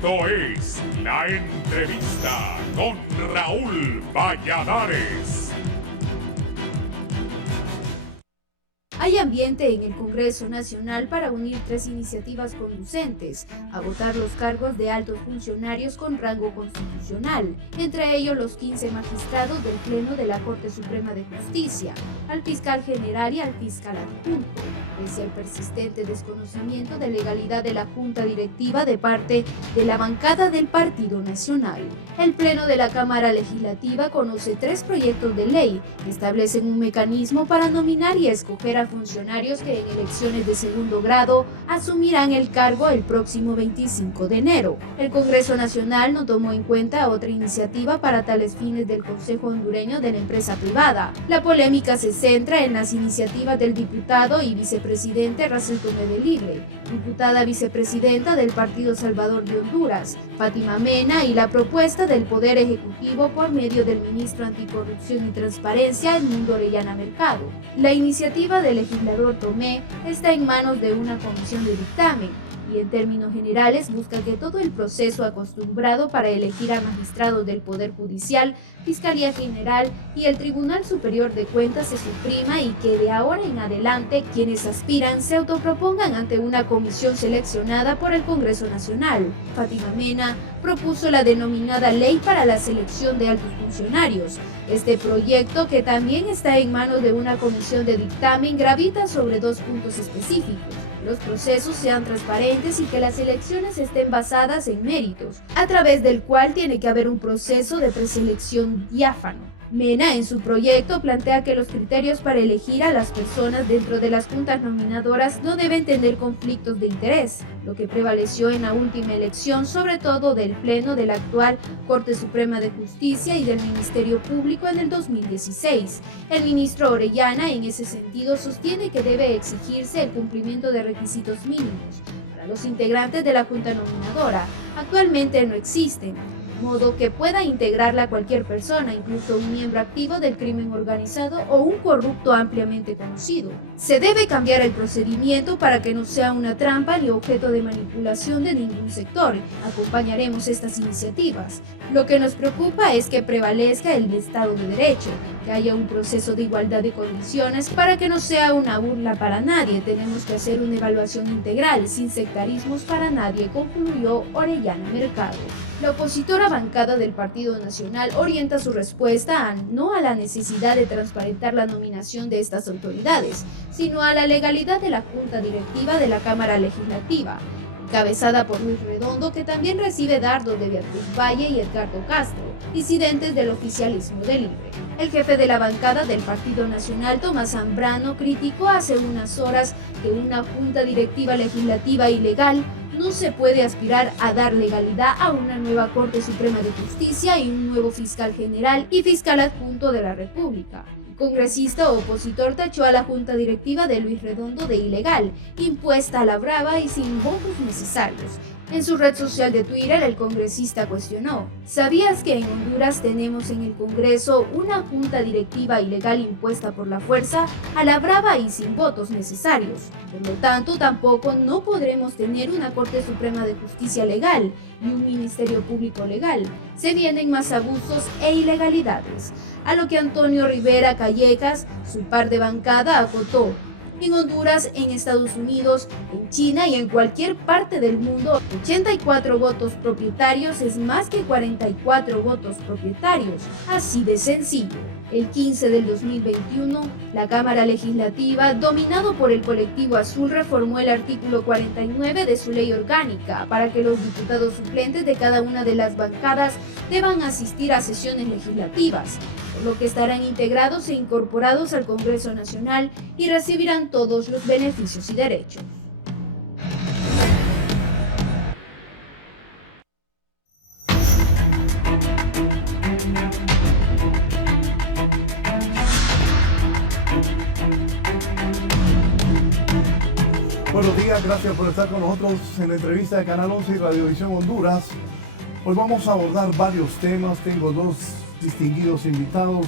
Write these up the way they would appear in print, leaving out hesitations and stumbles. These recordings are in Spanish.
Esto es La Entrevista con Raúl Valladares. Hay ambiente en el Congreso Nacional para unir tres iniciativas conducentes a votar los cargos de altos funcionarios con rango constitucional, entre ellos los 15 magistrados del Pleno de la Corte Suprema de Justicia, al fiscal general y al fiscal adjunto, pese al persistente desconocimiento de legalidad de la Junta Directiva de parte de la bancada del Partido Nacional. El Pleno de la Cámara Legislativa conoce tres proyectos de ley que establecen un mecanismo para nominar y escoger a funcionarios que en elecciones de segundo grado asumirán el cargo el próximo 25 de enero. El Congreso Nacional no tomó en cuenta otra iniciativa para tales fines del Consejo Hondureño de la Empresa Privada. La polémica se centra en las iniciativas del diputado y vicepresidente Racel Tomé de Libre, diputada vicepresidenta del Partido Salvador de Honduras, Fátima Mena, y la propuesta del Poder Ejecutivo por medio del ministro Anticorrupción y Transparencia, Edmundo Orellana Mercado. La iniciativa del legislador Tomé está en manos de una comisión de dictamen y en términos generales busca que todo el proceso acostumbrado para elegir a magistrados del Poder Judicial, Fiscalía General y el Tribunal Superior de Cuentas se suprima y que de ahora en adelante quienes aspiran se autopropongan ante una comisión seleccionada por el Congreso Nacional. Fátima Mena propuso la denominada Ley para la Selección de Altos Funcionarios. Este proyecto, que también está en manos de una comisión de dictamen, gravita sobre dos puntos específicos: los procesos sean transparentes y que las elecciones estén basadas en méritos, a través del cual tiene que haber un proceso de preselección diáfano. Mena en su proyecto plantea que los criterios para elegir a las personas dentro de las juntas nominadoras no deben tener conflictos de interés, lo que prevaleció en la última elección, sobre todo del Pleno de la actual Corte Suprema de Justicia y del Ministerio Público en el 2016. El ministro Orellana en ese sentido sostiene que debe exigirse el cumplimiento de requisitos mínimos para los integrantes de la junta nominadora. Actualmente no existen, modo que pueda integrarla cualquier persona, incluso un miembro activo del crimen organizado o un corrupto ampliamente conocido. Se debe cambiar el procedimiento para que no sea una trampa ni objeto de manipulación de ningún sector. Acompañaremos estas iniciativas. Lo que nos preocupa es que prevalezca el Estado de Derecho, que haya un proceso de igualdad de condiciones para que no sea una burla para nadie. Tenemos que hacer una evaluación integral, sin sectarismos para nadie, concluyó Orellana Mercado. La opositora bancada del Partido Nacional orienta su respuesta no a la necesidad de transparentar la nominación de estas autoridades, sino a la legalidad de la Junta Directiva de la Cámara Legislativa, encabezada por Luis Redondo, que también recibe dardos de Beatriz Valle y Edgardo Castro, disidentes del oficialismo de Libre. El jefe de la bancada del Partido Nacional, Tomás Zambrano, criticó hace unas horas que una Junta Directiva Legislativa ilegal no se puede aspirar a dar legalidad a una nueva Corte Suprema de Justicia y un nuevo fiscal general y fiscal adjunto de la República. El congresista opositor tachó a la Junta Directiva de Luis Redondo de ilegal, impuesta a la brava y sin votos necesarios. En su red social de Twitter, el congresista cuestionó: ¿sabías que en Honduras tenemos en el Congreso una junta directiva ilegal impuesta por la fuerza, a la brava y sin votos necesarios? Por lo tanto, tampoco no podremos tener una Corte Suprema de Justicia legal y un Ministerio Público legal. Se vienen más abusos e ilegalidades. A lo que Antonio Rivera Callejas, su par de bancada, acotó: en Honduras, en Estados Unidos, en China y en cualquier parte del mundo, 84 votos propietarios es más que 44 votos propietarios. Así de sencillo. El 15 del 2021, la Cámara Legislativa, dominado por el Colectivo Azul, reformó el artículo 49 de su ley orgánica para que los diputados suplentes de cada una de las bancadas deban asistir a sesiones legislativas, por lo que estarán integrados e incorporados al Congreso Nacional y recibirán todos los beneficios y derechos. Buenos días, gracias por estar con nosotros en la entrevista de Canal 11 y Radiovisión Honduras. Hoy vamos a abordar varios temas. Tengo dos distinguidos invitados.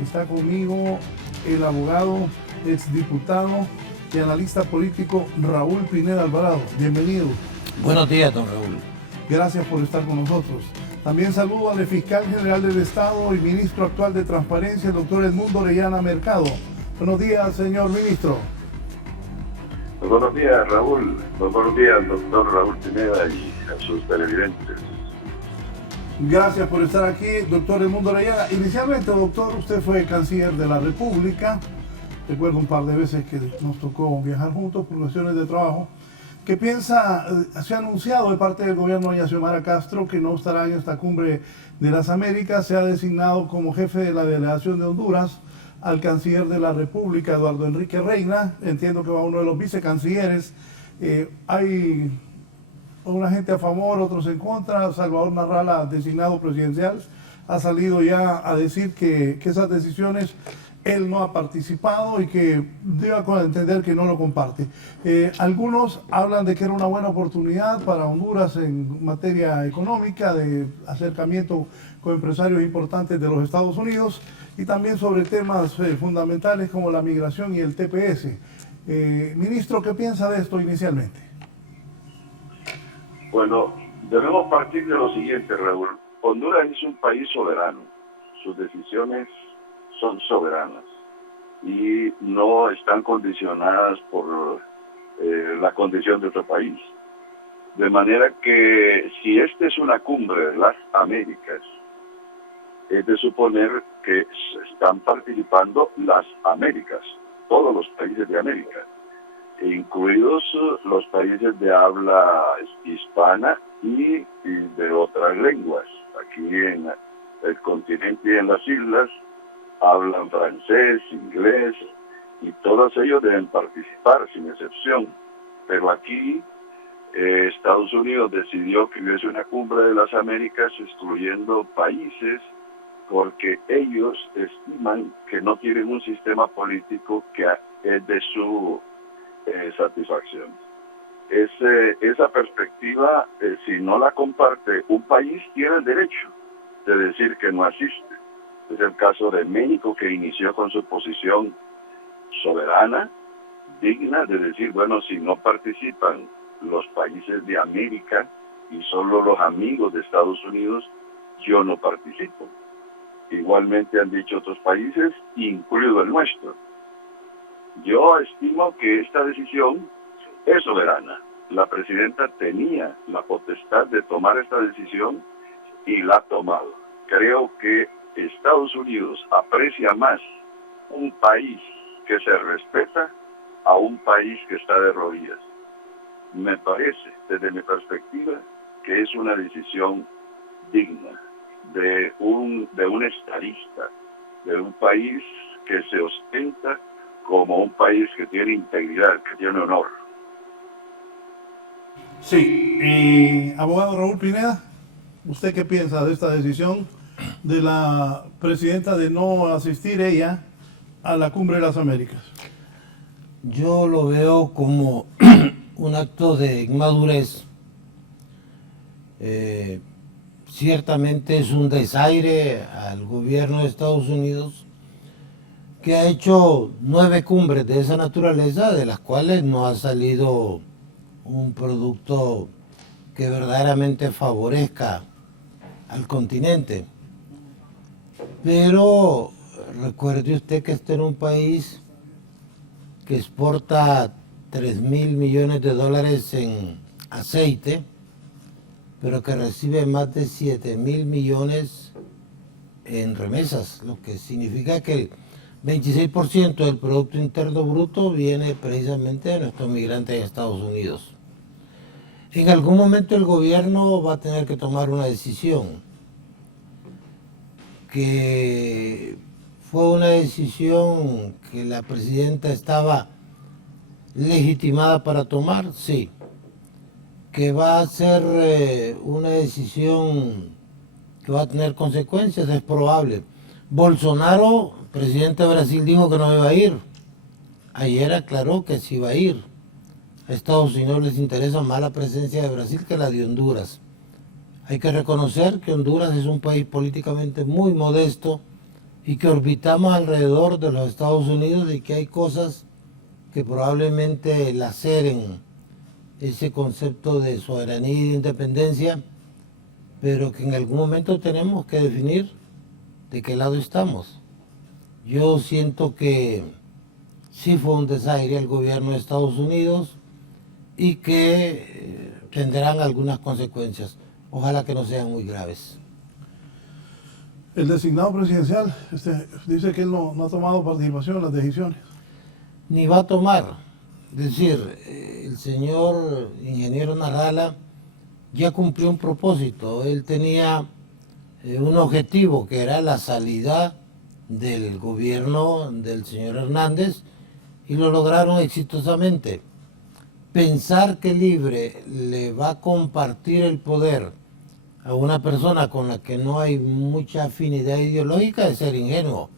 Está conmigo el abogado, exdiputado y analista político Raúl Pineda Alvarado. Bienvenido. Buenos días, don Raúl. Gracias por estar con nosotros. También saludo al fiscal general del Estado y ministro actual de Transparencia, el doctor Edmundo Orellana Mercado. Buenos días, señor ministro. Muy buenos días, Raúl. Muy buenos días, doctor Raúl Pineda y a sus televidentes. Gracias por estar aquí, doctor Edmundo Orellana. Inicialmente, doctor, usted fue canciller de la República. Recuerdo un par de veces que nos tocó viajar juntos por cuestiones de trabajo. ¿Qué piensa? Se ha anunciado de parte del gobierno de Xiomara Castro que no estará en esta cumbre de las Américas. Se ha designado como jefe de la delegación de Honduras al canciller de la República, Eduardo Enrique Reina. Entiendo que va uno de los vicecancilleres. Hay una gente a favor, otros en contra. Salvador Narrala, designado presidencial, ha salido ya a decir que esas decisiones él no ha participado y que dio a entender que no lo comparte. Algunos hablan de que era una buena oportunidad para Honduras en materia económica, de acercamiento con empresarios importantes de los Estados Unidos y también sobre temas fundamentales como la migración y el TPS. Ministro, ¿qué piensa de esto inicialmente? Bueno, debemos partir de lo siguiente, Raúl. Honduras es un país soberano. Sus decisiones son soberanas y no están condicionadas por la condición de otro país. De manera que si esta es una cumbre de las Américas, es de suponer que están participando las Américas, todos los países de América, incluidos los países de habla hispana y de otras lenguas. Aquí en el continente y en las islas hablan francés, inglés, y todos ellos deben participar sin excepción. Pero aquí Estados Unidos decidió que hubiese una cumbre de las Américas excluyendo países porque ellos estiman que no tienen un sistema político que es de su satisfacción. Esa perspectiva, si no la comparte un país, tiene el derecho de decir que no asiste. Es el caso de México, que inició con su posición soberana, digna, de decir, bueno, si no participan los países de América y solo los amigos de Estados Unidos, yo no participo. Igualmente han dicho otros países, incluido el nuestro. Yo estimo que esta decisión es soberana. La presidenta tenía la potestad de tomar esta decisión y la ha tomado. Creo que Estados Unidos aprecia más un país que se respeta a un país que está de rodillas. Me parece, desde mi perspectiva, que es una decisión digna de un estadista, de un país que se ostenta como un país que tiene integridad, que tiene honor. Sí, abogado Raúl Pineda, ¿usted qué piensa de esta decisión de la presidenta de no asistir ella a la Cumbre de las Américas? Yo lo veo como un acto de inmadurez. Ciertamente es un desaire al gobierno de Estados Unidos, que ha hecho 9 cumbres de esa naturaleza, de las cuales no ha salido un producto que verdaderamente favorezca al continente. Pero recuerde usted que este era un país que exporta 3.000 millones de dólares en aceite, pero que recibe más de 7.000 millones en remesas, lo que significa que el 26% del Producto Interno Bruto viene precisamente de nuestros migrantes en Estados Unidos. En algún momento el gobierno va a tener que tomar una decisión, que fue una decisión que la presidenta estaba legitimada para tomar, sí. Que va a ser una decisión que va a tener consecuencias, es probable. Bolsonaro, presidente de Brasil, dijo que no iba a ir. Ayer aclaró que sí iba a ir. A Estados Unidos les interesa más la presencia de Brasil que la de Honduras. Hay que reconocer que Honduras es un país políticamente muy modesto y que orbitamos alrededor de los Estados Unidos y que hay cosas que probablemente laceren ese concepto de soberanía y de independencia pero que en algún momento tenemos que definir de qué lado estamos. Yo siento que sí fue un desaire el gobierno de Estados Unidos y que tendrán algunas consecuencias. Ojalá que no sean muy graves. El designado presidencial dice que él no ha tomado participación en las decisiones. Ni va a tomar. Es decir, el señor ingeniero Narrala ya cumplió un propósito. Él tenía un objetivo que era la salida del gobierno del señor Hernández y lo lograron exitosamente. Pensar que Libre le va a compartir el poder a una persona con la que no hay mucha afinidad ideológica es ser ingenuo.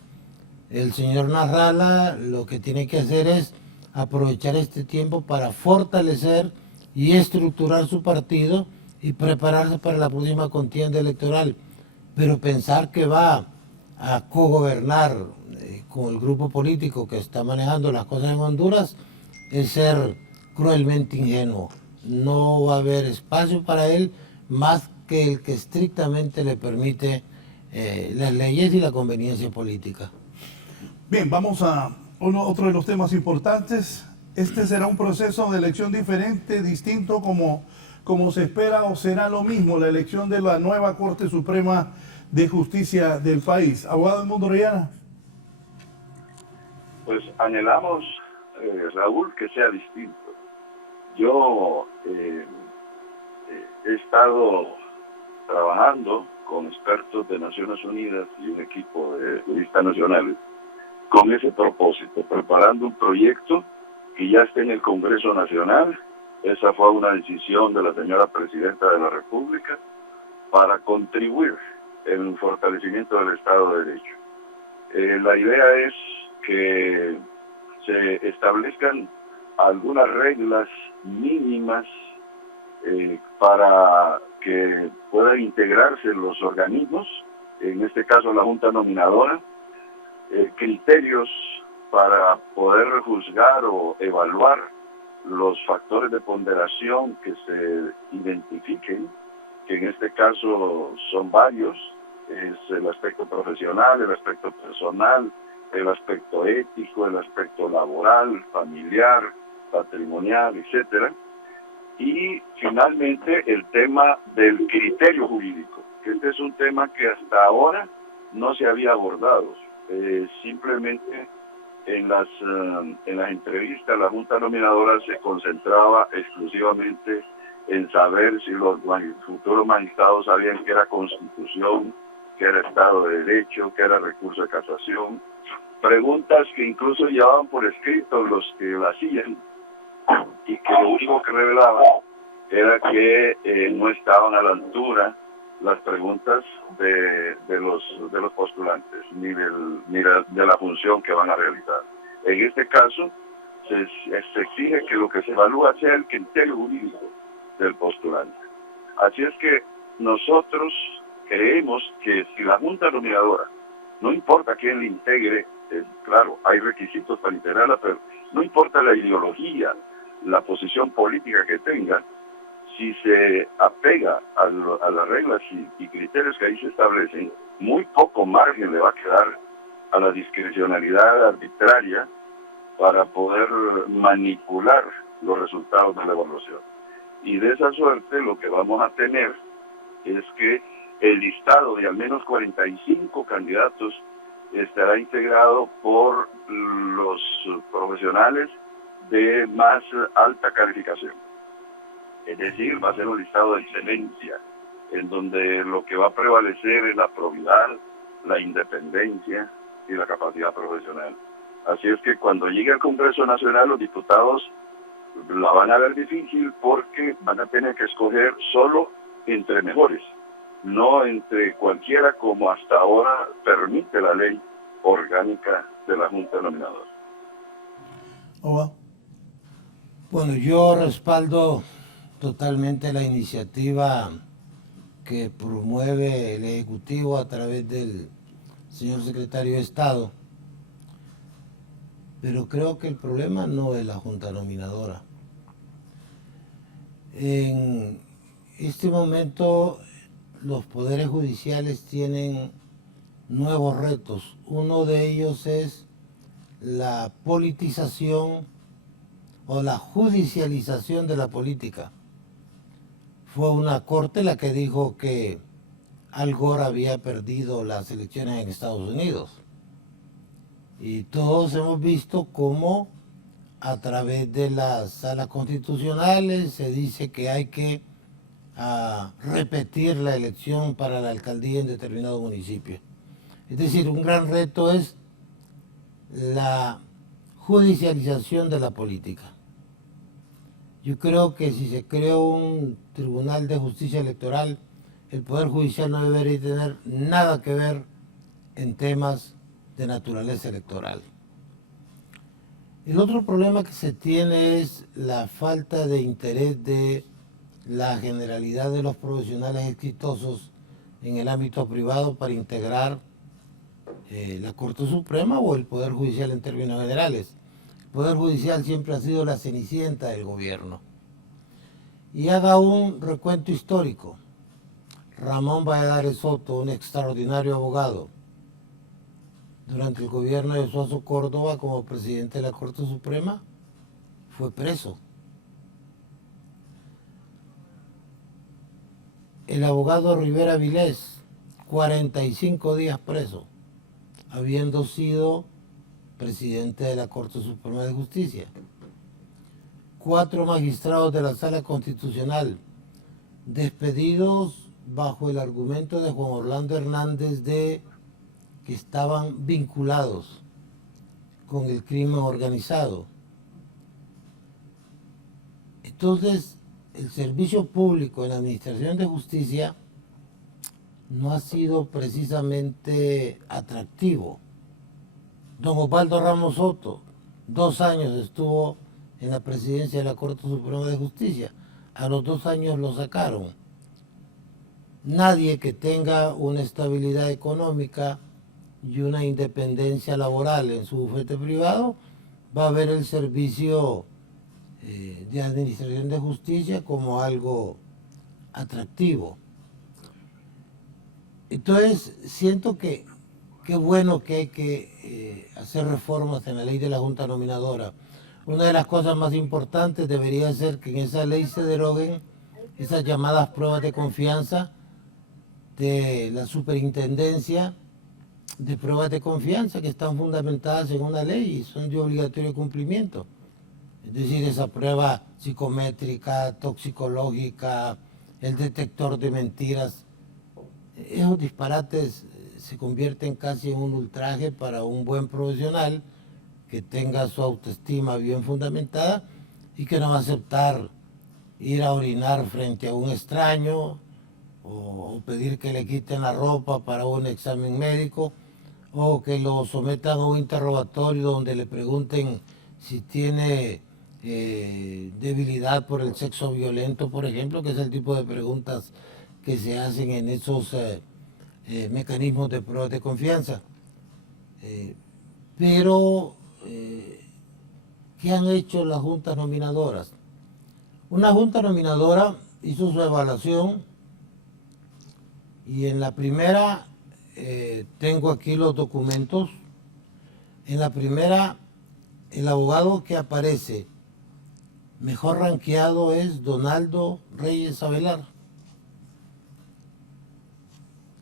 El señor Narrala lo que tiene que hacer es aprovechar este tiempo para fortalecer y estructurar su partido y prepararse para la próxima contienda electoral. Pero pensar que va a cogobernar con el grupo político que está manejando las cosas en Honduras es ser cruelmente ingenuo. No va a haber espacio para él más que el que estrictamente le permite las leyes y la conveniencia política. Bien, vamos a otro de los temas importantes. Este será un proceso de elección diferente, distinto, como se espera, o será lo mismo la elección de la nueva Corte Suprema de Justicia del país. Abogado Edmundo Orellana. Pues anhelamos, Raúl, que sea distinto. Yo he estado trabajando con expertos de Naciones Unidas y un equipo de juristas nacionales con ese propósito, preparando un proyecto que ya está en el Congreso Nacional. Esa fue una decisión de la señora Presidenta de la República para contribuir en el fortalecimiento del Estado de Derecho. La idea es que se establezcan algunas reglas mínimas para que puedan integrarse los organismos, en este caso la Junta Nominadora, criterios para poder juzgar o evaluar los factores de ponderación que se identifiquen, que en este caso son varios, es el aspecto profesional, el aspecto personal, el aspecto ético, el aspecto laboral, familiar, patrimonial, etcétera. Y finalmente el tema del criterio jurídico, que este es un tema que hasta ahora no se había abordado. Simplemente en las entrevistas la Junta Nominadora se concentraba exclusivamente en saber si los futuros magistrados sabían que era Constitución, que era Estado de Derecho, que era recurso de casación. Preguntas que incluso llevaban por escrito los que la hacían y que lo único que revelaban era que no estaban a la altura las preguntas de los postulantes ni de la función que van a realizar. En este caso se exige que lo que se evalúa sea el criterio jurídico del postulante. Así es que nosotros creemos que si la Junta Nominadora, no importa quién la integre, claro, hay requisitos para integrarla, pero no importa la ideología, la posición política que tenga, si se apega a las reglas y criterios que ahí se establecen, muy poco margen le va a quedar a la discrecionalidad arbitraria para poder manipular los resultados de la evaluación. Y de esa suerte lo que vamos a tener es que el listado de al menos 45 candidatos estará integrado por los profesionales de más alta calificación. Es decir, va a ser un listado de excelencia, en donde lo que va a prevalecer es la probidad, la independencia y la capacidad profesional. Así es que cuando llegue al Congreso Nacional, los diputados la van a ver difícil porque van a tener que escoger solo entre mejores, no entre cualquiera como hasta ahora permite la ley orgánica de la Junta Nominadora. Bueno, yo respaldo totalmente la iniciativa que promueve el Ejecutivo a través del señor Secretario de Estado, pero creo que el problema no es la Junta Nominadora. En este momento los poderes judiciales tienen nuevos retos. Uno de ellos es la politización o la judicialización de la política. Fue una corte la que dijo que Al Gore había perdido las elecciones en Estados Unidos. Y todos hemos visto cómo a través de las salas constitucionales se dice que hay que repetir la elección para la alcaldía en determinado municipio. Es decir, un gran reto es la judicialización de la política. Yo creo que si se creó un Tribunal de Justicia Electoral, el Poder Judicial no debería tener nada que ver en temas de naturaleza electoral. El otro problema que se tiene es la falta de interés de la generalidad de los profesionales exitosos en el ámbito privado para integrar la Corte Suprema o el Poder Judicial en términos generales. El Poder Judicial siempre ha sido la cenicienta del gobierno. Y haga un recuento histórico. Ramón Valladares Soto, un extraordinario abogado, durante el gobierno de Suazo Córdoba como presidente de la Corte Suprema, fue preso. El abogado Rivera Vilés, 45 días preso, habiendo sido presidente de la Corte Suprema de Justicia. 4 magistrados de la Sala Constitucional despedidos bajo el argumento de Juan Orlando Hernández de que estaban vinculados con el crimen organizado. Entonces, el servicio público en la Administración de Justicia no ha sido precisamente atractivo. Don Osvaldo Ramos Soto, 2 años estuvo en la presidencia de la Corte Suprema de Justicia. A los 2 años lo sacaron. Nadie que tenga una estabilidad económica y una independencia laboral en su bufete privado va a ver el servicio de administración de justicia como algo atractivo. Entonces siento que qué bueno que hay que hacer reformas en la ley de la Junta Nominadora. Una de las cosas más importantes debería ser que en esa ley se deroguen esas llamadas pruebas de confianza de la superintendencia de pruebas de confianza que están fundamentadas en una ley y son de obligatorio cumplimiento. Es decir, esa prueba psicométrica, toxicológica, el detector de mentiras, esos disparates se convierten casi en un ultraje para un buen profesional que tenga su autoestima bien fundamentada y que no va a aceptar ir a orinar frente a un extraño o pedir que le quiten la ropa para un examen médico o que lo sometan a un interrogatorio donde le pregunten si tiene debilidad por el sexo violento, por ejemplo, que es el tipo de preguntas que se hacen en esos mecanismos de pruebas de confianza. Pero, ¿qué han hecho las juntas nominadoras? Una junta nominadora hizo su evaluación y en la primera, tengo aquí los documentos, en la primera el abogado que aparece mejor rankeado es Donaldo Reyes Avelar.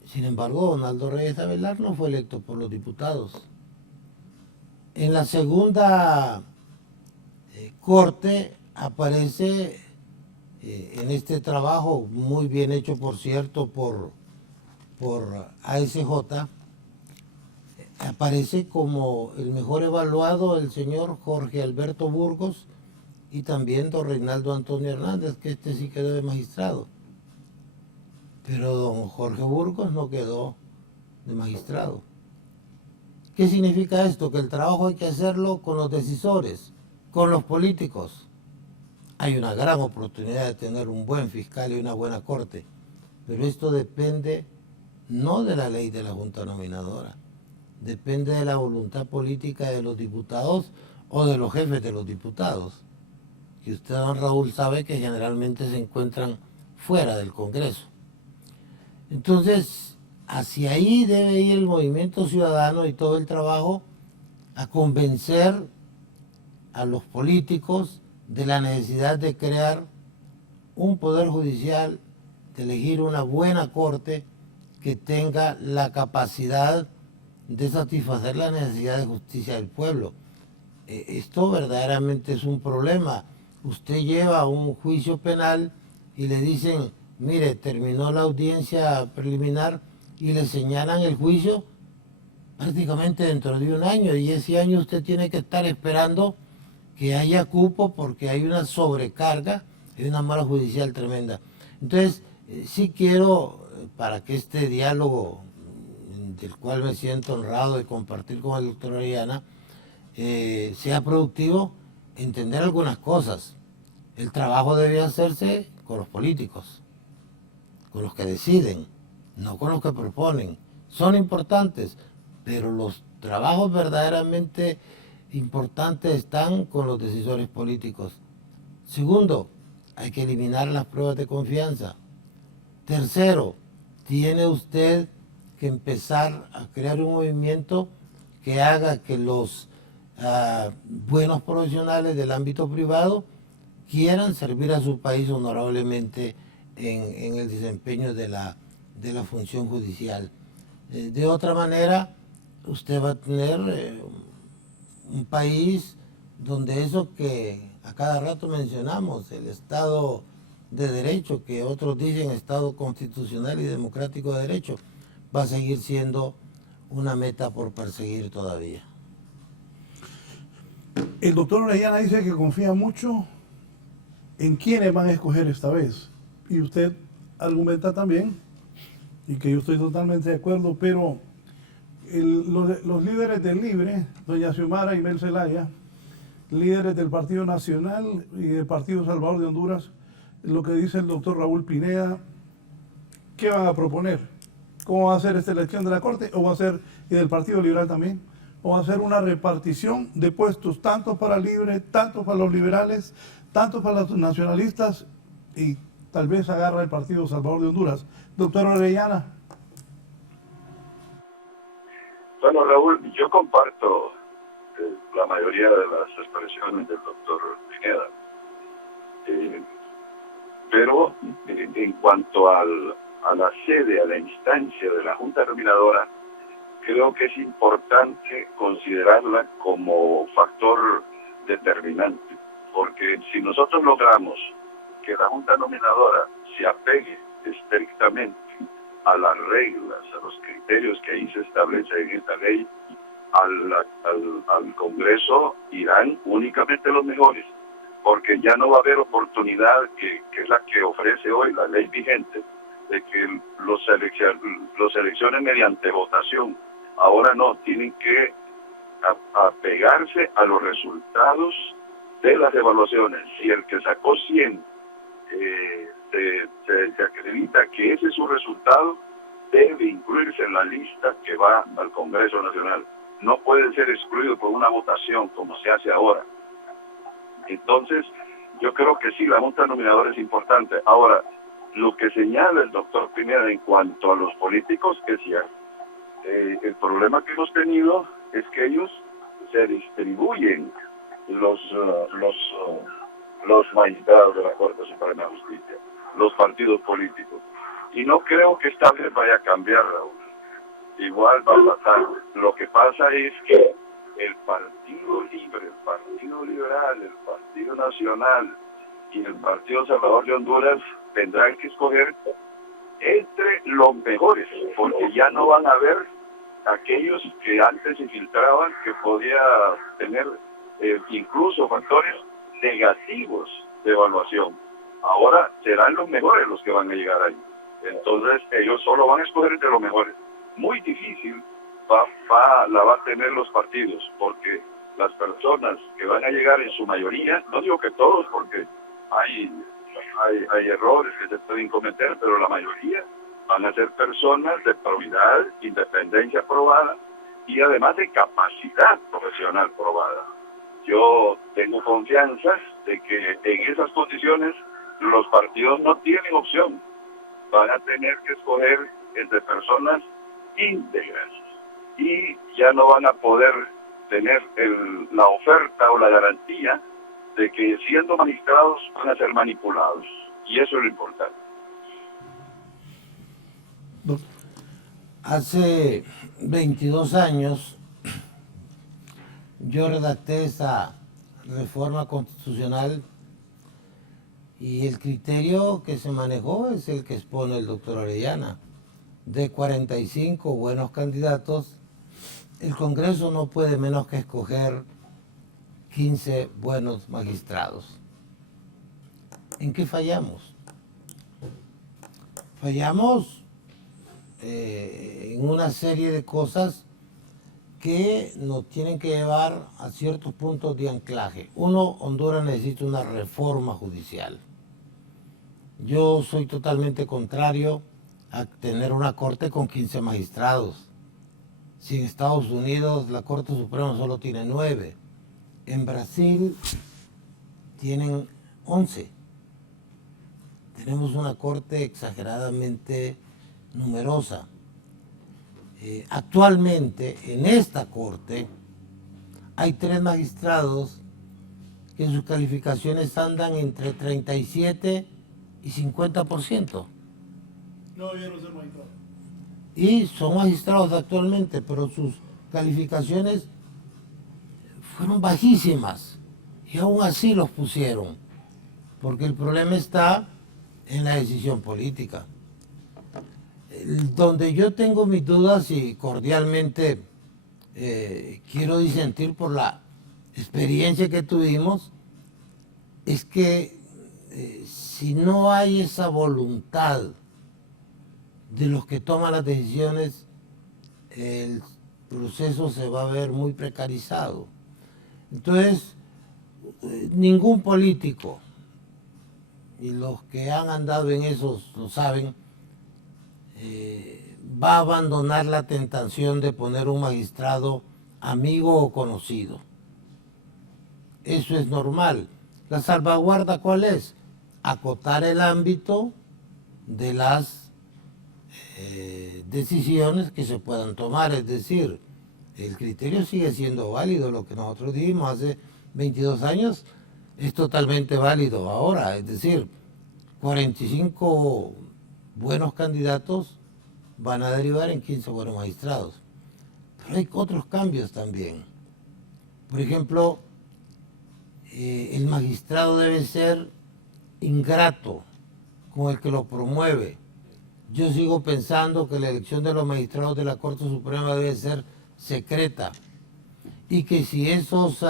Sin embargo, Donaldo Reyes Avelar no fue electo por los diputados. En la segunda corte aparece en este trabajo, muy bien hecho por cierto por ASJ, aparece como el mejor evaluado el señor Jorge Alberto Burgos y también don Reinaldo Antonio Hernández, que este sí quedó de magistrado. Pero don Jorge Burgos no quedó de magistrado. ¿Qué significa esto? Que el trabajo hay que hacerlo con los decisores, con los políticos. Hay una gran oportunidad de tener un buen fiscal y una buena corte, pero esto depende no de la ley de la Junta Nominadora, depende de la voluntad política de los diputados o de los jefes de los diputados, que usted, don Raúl, sabe que generalmente se encuentran fuera del Congreso. Entonces, hacia ahí debe ir el movimiento ciudadano y todo el trabajo a convencer a los políticos de la necesidad de crear un poder judicial, de elegir una buena corte que tenga la capacidad de satisfacer la necesidad de justicia del pueblo. Esto verdaderamente es un problema. Usted lleva un juicio penal y le dicen, mire, terminó la audiencia preliminar y le señalan el juicio prácticamente dentro de un año, y ese año usted tiene que estar esperando que haya cupo porque hay una sobrecarga y una mala judicial tremenda. Entonces, sí quiero, para que este diálogo, del cual me siento honrado de compartir con el doctor Orellana, sea productivo, entender algunas cosas. El trabajo debe hacerse con los políticos, con los que deciden, no con los que proponen. Son importantes, pero los trabajos verdaderamente importantes están con los decisores políticos. Segundo, hay que eliminar las pruebas de confianza. Tercero, tiene usted que empezar a crear un movimiento que haga que los buenos profesionales del ámbito privado quieran servir a su país honorablemente en el desempeño de la función judicial. De otra manera, usted va a tener un país donde eso que a cada rato mencionamos, el Estado de Derecho, que otros dicen Estado constitucional y democrático de derecho, va a seguir siendo una meta por perseguir todavía. El doctor Orellana dice que confía mucho en quiénes van a escoger esta vez. Y usted argumenta también, y que yo estoy totalmente de acuerdo, pero los líderes del Libre, doña Xiomara y Mel Zelaya, líderes del Partido Nacional y del Partido Salvador de Honduras, lo que dice el doctor Raúl Pineda, ¿qué van a proponer? ¿Cómo va a ser esta elección de la Corte? ¿O va a ser, y del Partido Liberal también, o va a ser una repartición de puestos, tanto para Libre, tanto para los liberales, tanto para los nacionalistas, y tal vez agarra el Partido Salvador de Honduras? Doctor Orellana. Bueno, Raúl, yo comparto la mayoría de las expresiones del doctor Pineda. Pero en cuanto a la sede, a la instancia de la Junta Terminadora, creo que es importante considerarla como factor determinante, porque si nosotros logramos que la Junta Nominadora se apegue estrictamente a las reglas, a los criterios que ahí se establecen en esta ley, al Congreso irán únicamente los mejores, porque ya no va a haber oportunidad, que es la que ofrece hoy la ley vigente, de que los seleccionen mediante votación. Ahora no, tienen que apegarse a los resultados de las evaluaciones. Si el que sacó 100 se acredita que ese es su resultado, debe incluirse en la lista que va al Congreso Nacional. No puede ser excluido por una votación como se hace ahora. Entonces, yo creo que sí, la Junta Nominadora es importante. Ahora, lo que señala el doctor Pineda en cuanto a los políticos es cierto. El problema que hemos tenido es que ellos se distribuyen los magistrados de la Corte Suprema de Justicia, los partidos políticos. Y no creo que esta vez vaya a cambiar, Raúl. Igual va a pasar. Lo que pasa es que el Partido Libre, el Partido Liberal, el Partido Nacional y el Partido Salvador de Honduras tendrán que escoger entre los mejores, porque ya no van a haber aquellos que antes se filtraban, que podía tener incluso factores negativos de evaluación. Ahora serán los mejores los que van a llegar ahí. Entonces ellos solo van a escoger entre los mejores. Muy difícil la va a tener los partidos, porque las personas que van a llegar en su mayoría, no digo que todos, porque hay errores que se pueden cometer, pero la mayoría van a ser personas de probidad, independencia probada y además de capacidad profesional probada. Yo tengo confianza de que en esas condiciones los partidos no tienen opción van a tener que escoger entre personas íntegras y ya no van a poder tener la oferta o la garantía de que siendo magistrados van a ser manipulados. Y eso es lo importante. Hace 22 años yo redacté esa reforma constitucional y el criterio que se manejó es el que expone el doctor Orellana. De 45 buenos candidatos, el Congreso no puede menos que escoger 15 buenos magistrados. ¿En qué fallamos? Fallamos en una serie de cosas que nos tienen que llevar a ciertos puntos de anclaje. Uno, Honduras necesita una reforma judicial. Yo soy totalmente contrario a tener una corte con 15 magistrados. Si en Estados Unidos la Corte Suprema solo tiene 9, en Brasil tienen 11. Tenemos una corte exageradamente numerosa. Actualmente en esta corte hay 3 magistrados que sus calificaciones andan entre 37 y 50%. No debieron ser magistrados. Y son magistrados actualmente, pero sus calificaciones fueron bajísimas y aún así los pusieron, porque el problema está en la decisión política. Donde yo tengo mis dudas y cordialmente quiero disentir por la experiencia que tuvimos, es que si no hay esa voluntad de los que toman las decisiones, el proceso se va a ver muy precarizado. Entonces, ningún político, y los que han andado en eso lo saben, va a abandonar la tentación de poner un magistrado amigo o conocido. Eso es normal. La salvaguarda, ¿cuál es? Acotar el ámbito de las decisiones que se puedan tomar, es decir, el criterio sigue siendo válido. Lo que nosotros dijimos hace 22 años es totalmente válido ahora, es decir, 45 buenos candidatos van a derivar en 15 buenos magistrados. Pero hay otros cambios también. Por ejemplo, el magistrado debe ser ingrato con el que lo promueve. Yo sigo pensando que la elección de los magistrados de la Corte Suprema debe ser secreta y que si esos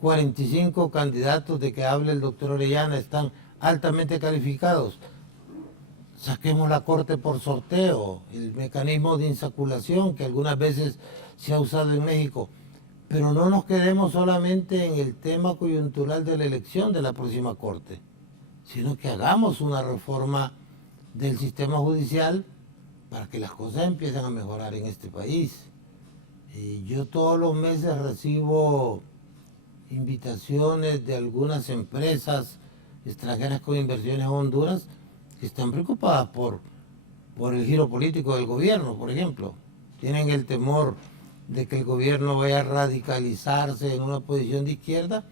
45 candidatos de que habla el doctor Orellana están altamente calificados, saquemos la Corte por sorteo, el mecanismo de insaculación que algunas veces se ha usado en México, pero no nos quedemos solamente en el tema coyuntural de la elección de la próxima Corte, sino que hagamos una reforma del sistema judicial para que las cosas empiecen a mejorar en este país. Yo todos los meses recibo invitaciones de algunas empresas extranjeras con inversiones a Honduras que están preocupadas por el giro político del gobierno, por ejemplo. Tienen el temor de que el gobierno vaya a radicalizarse en una posición de izquierda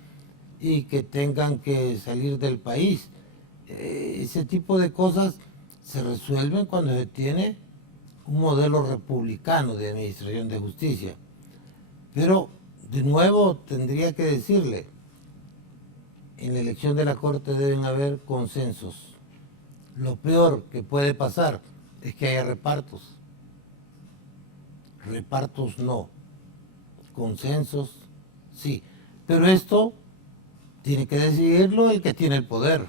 y que tengan que salir del país. Ese tipo de cosas se resuelven cuando se tiene un modelo republicano de administración de justicia. Pero, de nuevo, tendría que decirle, en la elección de la Corte deben haber consensos. Lo peor que puede pasar es que haya repartos. Repartos no. Consensos sí. Pero esto tiene que decidirlo el que tiene el poder.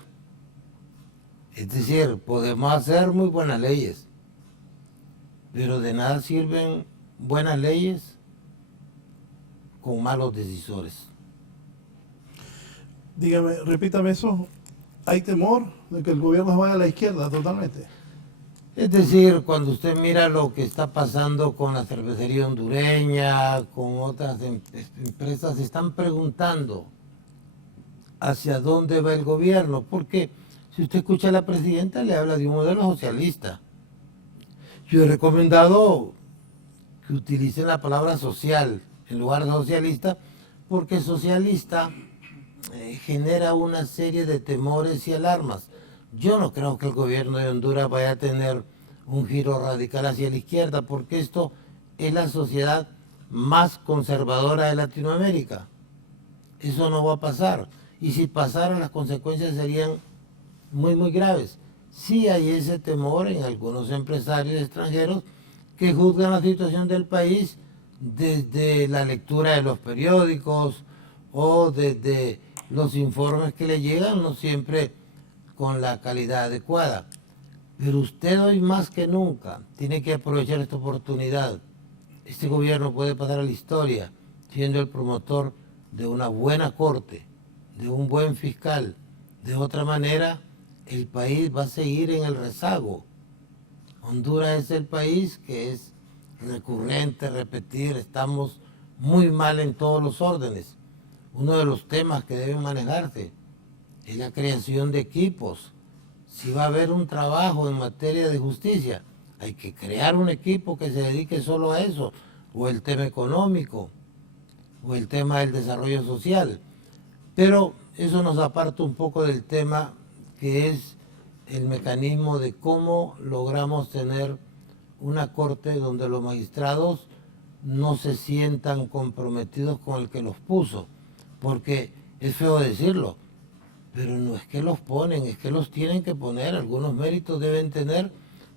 Es decir, podemos hacer muy buenas leyes, pero de nada sirven buenas leyes con malos decisores. Dígame, repítame eso. ¿Hay temor de que el gobierno vaya a la izquierda totalmente? Es decir, cuando usted mira lo que está pasando con la cervecería hondureña, con otras empresas, se están preguntando hacia dónde va el gobierno, porque Si usted escucha a la presidenta, le habla de un modelo socialista. Yo he recomendado que utilicen la palabra social en lugar de socialista, porque socialista genera una serie de temores y alarmas. Yo no creo que el gobierno de Honduras vaya a tener un giro radical hacia la izquierda, porque esto es la sociedad más conservadora de Latinoamérica. Eso no va a pasar. Y si pasara, las consecuencias serían muy graves. Sí hay ese temor en algunos empresarios extranjeros que juzgan la situación del país desde la lectura de los periódicos o desde los informes que le llegan, no siempre con la calidad adecuada. Pero usted hoy más que nunca tiene que aprovechar esta oportunidad. Este gobierno puede pasar a la historia siendo el promotor de una buena corte, de un buen fiscal. De otra manera, el país va a seguir en el rezago. Honduras es el país que es recurrente repetir, estamos muy mal en todos los órdenes. Uno de los temas que deben manejarse es la creación de equipos. Si va a haber un trabajo en materia de justicia, hay que crear un equipo que se dedique solo a eso, o el tema económico, o el tema del desarrollo social. Pero eso nos aparta un poco del tema que es el mecanismo de cómo logramos tener una corte donde los magistrados no se sientan comprometidos con el que los puso, porque es feo decirlo, pero no es que los ponen, es que los tienen que poner, algunos méritos deben tener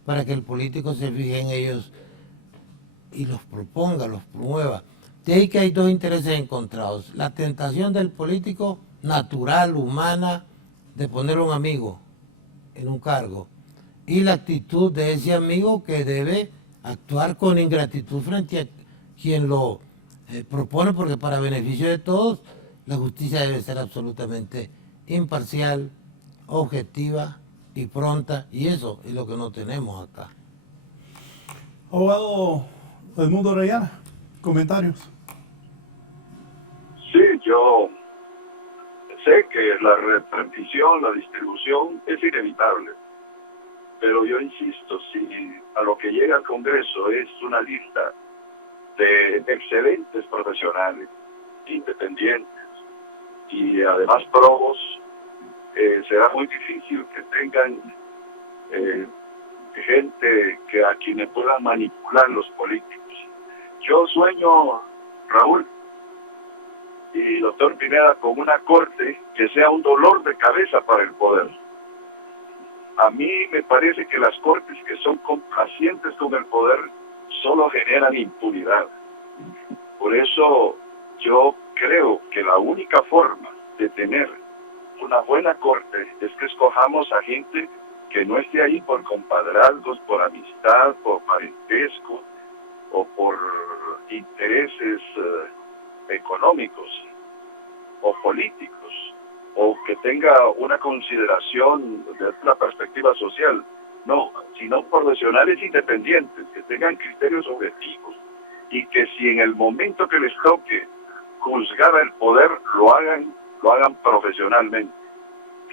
para que el político se fije en ellos y los proponga, los promueva. De ahí que hay dos intereses encontrados, la tentación del político natural, humana, de poner a un amigo en un cargo, y la actitud de ese amigo que debe actuar con ingratitud frente a quien lo propone, porque para beneficio de todos, la justicia debe ser absolutamente imparcial, objetiva y pronta, y eso es lo que no tenemos acá. Abogado Edmundo Orellana, comentarios. Sí, yo sé que la repartición, la distribución es inevitable, pero yo insisto, si a lo que llega al Congreso es una lista de excelentes profesionales, independientes y además probos, será muy difícil que tengan gente a quienes puedan manipular los políticos. Yo sueño, Raúl y doctor Pineda, con una corte que sea un dolor de cabeza para el poder. A mí me parece que las cortes que son complacientes con el poder solo generan impunidad. Por eso yo creo que la única forma de tener una buena corte es que escojamos a gente que no esté ahí por compadrazgos, por amistad, por parentesco o por intereses económicos o políticos, o que tenga una consideración de una perspectiva social, no, sino profesionales independientes, que tengan criterios objetivos y que si en el momento que les toque juzgar al poder, lo hagan profesionalmente.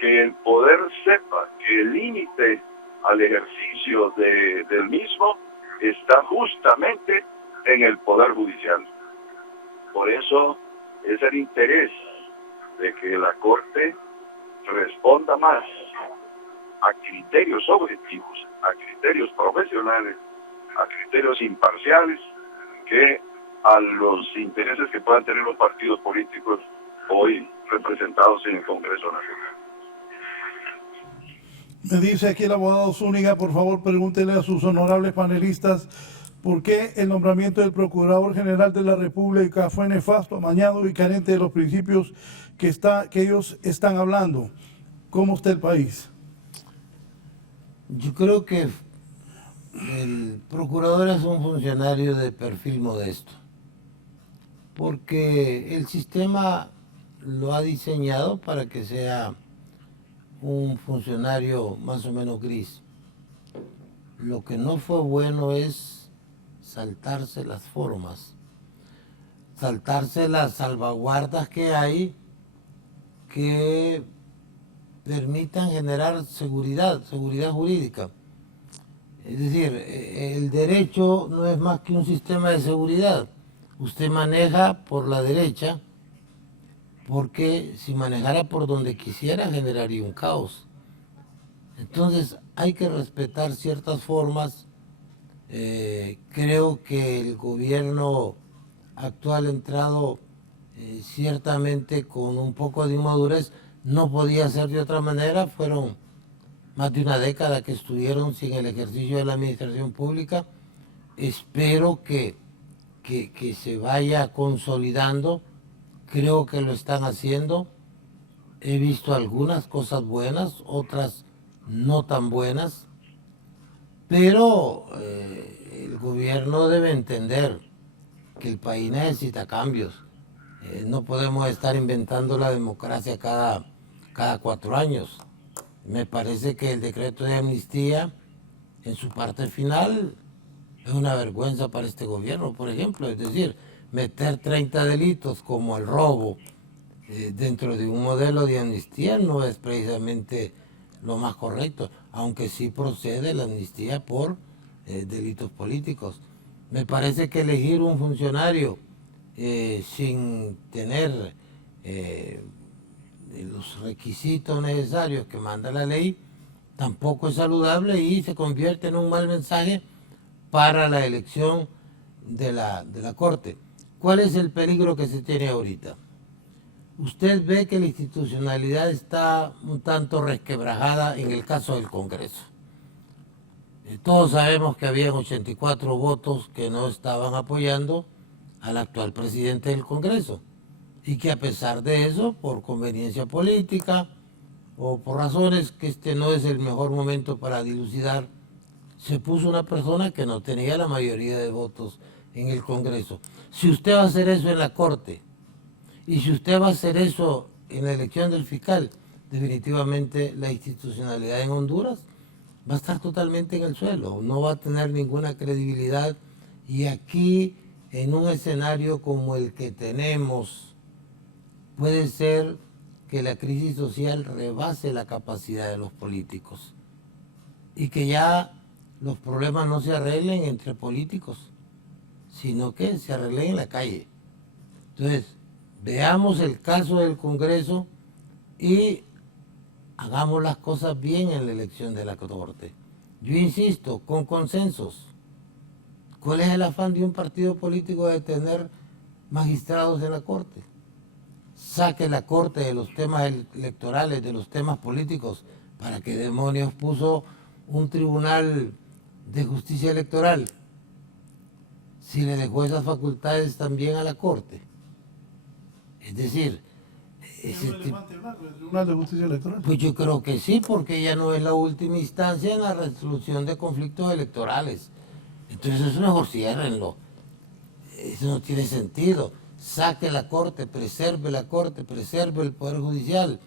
Que el poder sepa que el límite al ejercicio del mismo está justamente en el Poder Judicial. Por eso es el interés de que la Corte responda más a criterios objetivos, a criterios profesionales, a criterios imparciales, que a los intereses que puedan tener los partidos políticos hoy representados en el Congreso Nacional. Me dice aquí el abogado Zúñiga, por favor pregúntele a sus honorables panelistas por qué el nombramiento del Procurador General de la República fue nefasto, amañado y carente de los principios que ellos están hablando. ¿Cómo está el país? Yo creo que el procurador es un funcionario de perfil modesto, porque el sistema lo ha diseñado para que sea un funcionario más o menos gris. Lo que no fue bueno es saltarse las formas, saltarse las salvaguardas que hay, que permitan generar seguridad jurídica. Es decir, el derecho no es más que un sistema de seguridad. Usted maneja por la derecha, porque si manejara por donde quisiera generaría un caos. Entonces hay que respetar ciertas formas. Creo que el gobierno actual entrado ciertamente con un poco de inmadurez, no podía ser de otra manera. Fueron más de una década que estuvieron sin el ejercicio de la administración pública. Espero que se vaya consolidando. Creo que lo están haciendo. He visto algunas cosas buenas, otras no tan buenas, pero el gobierno debe entender que el país necesita cambios. No podemos estar inventando la democracia cada 4 años. Me parece que el decreto de amnistía, en su parte final, es una vergüenza para este gobierno, por ejemplo. Es decir, meter 30 delitos como el robo dentro de un modelo de amnistía no es precisamente lo más correcto, aunque sí procede la amnistía por delitos políticos. Me parece que elegir un funcionario sin tener los requisitos necesarios que manda la ley tampoco es saludable y se convierte en un mal mensaje para la elección de la Corte. ¿Cuál es el peligro que se tiene ahorita? Usted ve que la institucionalidad está un tanto resquebrajada en el caso del Congreso. Todos sabemos que había 84 votos que no estaban apoyando al actual presidente del Congreso y que a pesar de eso, por conveniencia política o por razones que este no es el mejor momento para dilucidar, se puso una persona que no tenía la mayoría de votos en el Congreso. Si usted va a hacer eso en la Corte y si usted va a hacer eso en la elección del fiscal, definitivamente la institucionalidad en Honduras va a estar totalmente en el suelo, no va a tener ninguna credibilidad. Y aquí, en un escenario como el que tenemos, puede ser que la crisis social rebase la capacidad de los políticos y que ya los problemas no se arreglen entre políticos, sino que se arreglen en la calle. Entonces, veamos el caso del Congreso y hagamos las cosas bien en la elección de la Corte. Yo insisto, con consensos. ¿Cuál es el afán de un partido político de tener magistrados en la Corte? Saque la Corte de los temas electorales, de los temas políticos. ¿Para qué demonios puso un tribunal de justicia electoral si le dejó esas facultades también a la Corte? Es decir, ese Tribunal de Justicia Electoral. pues yo creo que sí, porque ya no es la última instancia en la resolución de conflictos electorales. Entonces eso mejor ciérrenlo. Eso no tiene sentido. Saque la Corte, preserve el Poder Judicial,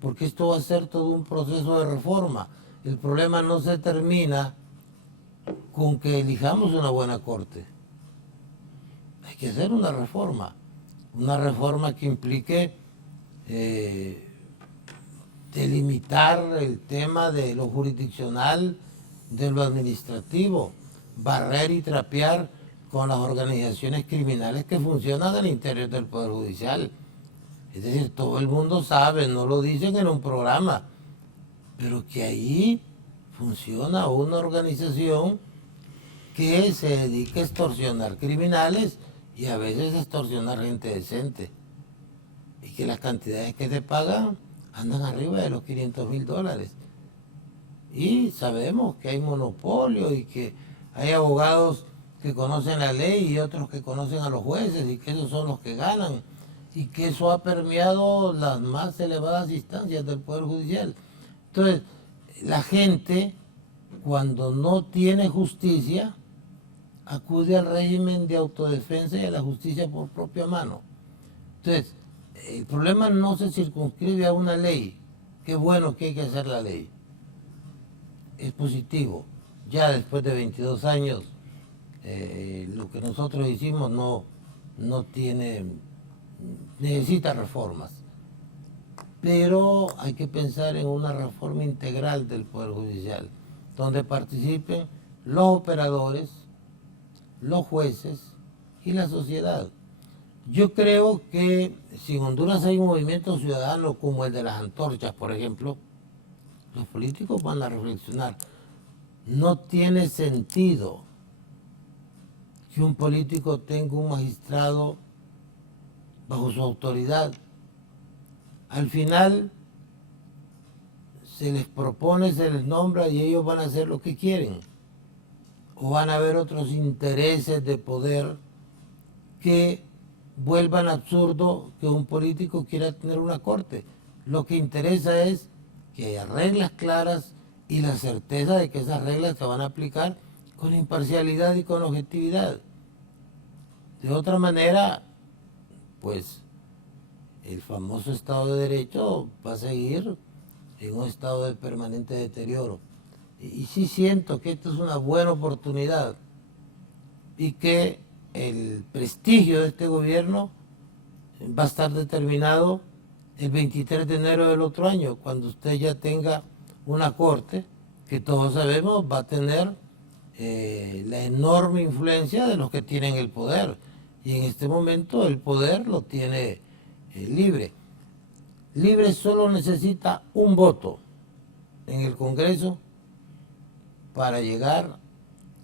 porque esto va a ser todo un proceso de reforma. El problema no se termina con que elijamos una buena Corte. Hay que hacer una reforma que implique delimitar el tema de lo jurisdiccional, de lo administrativo, barrer y trapear con las organizaciones criminales que funcionan al interior del Poder Judicial. Es decir, todo el mundo sabe, no lo dicen en un programa, pero que ahí funciona una organización que se dedica a extorsionar criminales y a veces a extorsionar gente decente. Y que las cantidades que se pagan andan arriba de los $500,000. Y sabemos que hay monopolio y que hay abogados que conocen la ley y otros que conocen a los jueces y que esos son los que ganan y que eso ha permeado las más elevadas instancias del Poder Judicial. Entonces, la gente, cuando no tiene justicia, acude al régimen de autodefensa y a la justicia por propia mano. Entonces, el problema no se circunscribe a una ley. Qué bueno que hay que hacer la ley. Es positivo. Ya después de 22 años, lo que nosotros hicimos no necesita reformas. pero hay que pensar en una reforma integral del Poder Judicial, donde participen los operadores, los jueces y la sociedad. Yo creo que si en Honduras hay un movimiento ciudadano como el de las antorchas, por ejemplo, los políticos van a reflexionar. No tiene sentido que un político tenga un magistrado bajo su autoridad. Al final se les propone, se les nombra y ellos van a hacer lo que quieren. O van a haber otros intereses de poder que vuelvan absurdo que un político quiera tener una corte. Lo que interesa es que haya reglas claras y la certeza de que esas reglas se van a aplicar con imparcialidad y con objetividad. De otra manera, pues el famoso Estado de Derecho va a seguir en un estado de permanente deterioro. Y sí siento que esta es una buena oportunidad y que el prestigio de este gobierno va a estar determinado el 23 de enero del otro año, cuando usted ya tenga una corte que todos sabemos va a tener la enorme influencia de los que tienen el poder. Y en este momento el poder lo tiene libre. Libre solo necesita un voto en el Congreso para llegar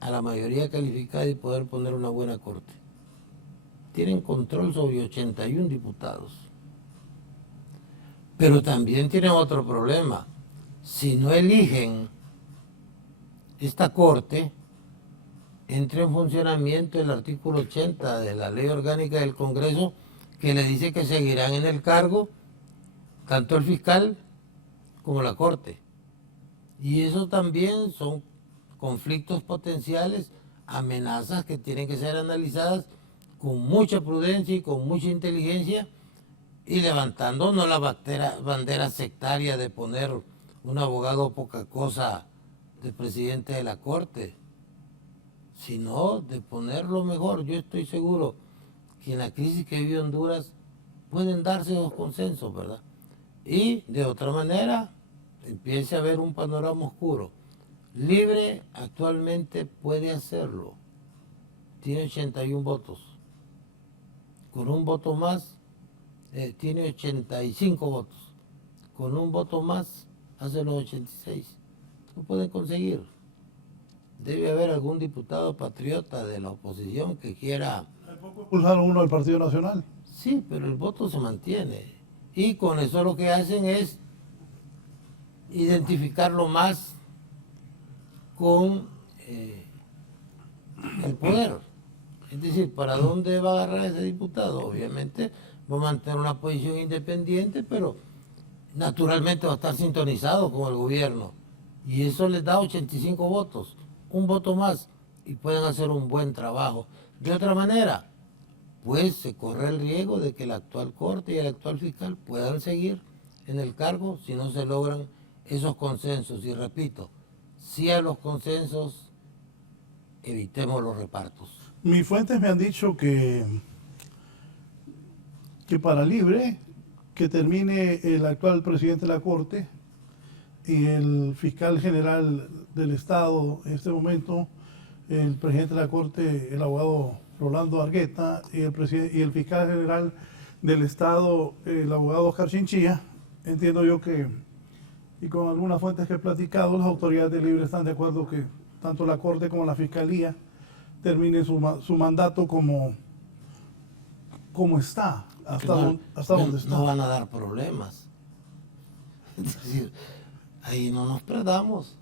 a la mayoría calificada y poder poner una buena corte. Tienen control sobre 81 diputados. Pero también tienen otro problema. Si no eligen esta corte, entra en funcionamiento el artículo 80 de la Ley Orgánica del Congreso, que le dice que seguirán en el cargo tanto el fiscal como la corte. Y eso también son conflictos potenciales, amenazas que tienen que ser analizadas con mucha prudencia y con mucha inteligencia, y levantando no la bandera sectaria de poner un abogado poca cosa de presidente de la corte, sino de poner lo mejor. Yo estoy seguro que en la crisis que vive Honduras pueden darse los consensos, ¿verdad? Y de otra manera empiece a haber un panorama oscuro. Libre actualmente puede hacerlo. Tiene 81 votos. Con un voto más, tiene 85 votos. Con un voto más, hace los 86. Lo pueden conseguir. Debe haber algún diputado patriota de la oposición que quiera... Expulsaron uno del Partido Nacional. Sí, pero el voto se mantiene. Y con eso lo que hacen es identificarlo más con el poder. Es decir, ¿para dónde va a agarrar ese diputado? Obviamente va a mantener una posición independiente, pero naturalmente va a estar sintonizado con el gobierno. Y eso les da 85 votos, un voto más, y pueden hacer un buen trabajo. De otra manera, pues se corre el riesgo de que la actual corte y el actual fiscal puedan seguir en el cargo si no se logran esos consensos. Y repito, sí a los consensos, evitemos los repartos. Mis fuentes me han dicho que para Libre, que termine el actual presidente de la Corte y el fiscal general del Estado en este momento, el presidente de la Corte, el abogado Rolando Argueta, y el fiscal general del Estado, el abogado Oscar Chinchilla. Entiendo yo que, y con algunas fuentes que he platicado, las autoridades de Libre están de acuerdo que tanto la Corte como la Fiscalía termine su mandato como está, hasta donde está. No van a dar problemas. Es decir, ahí no nos perdamos.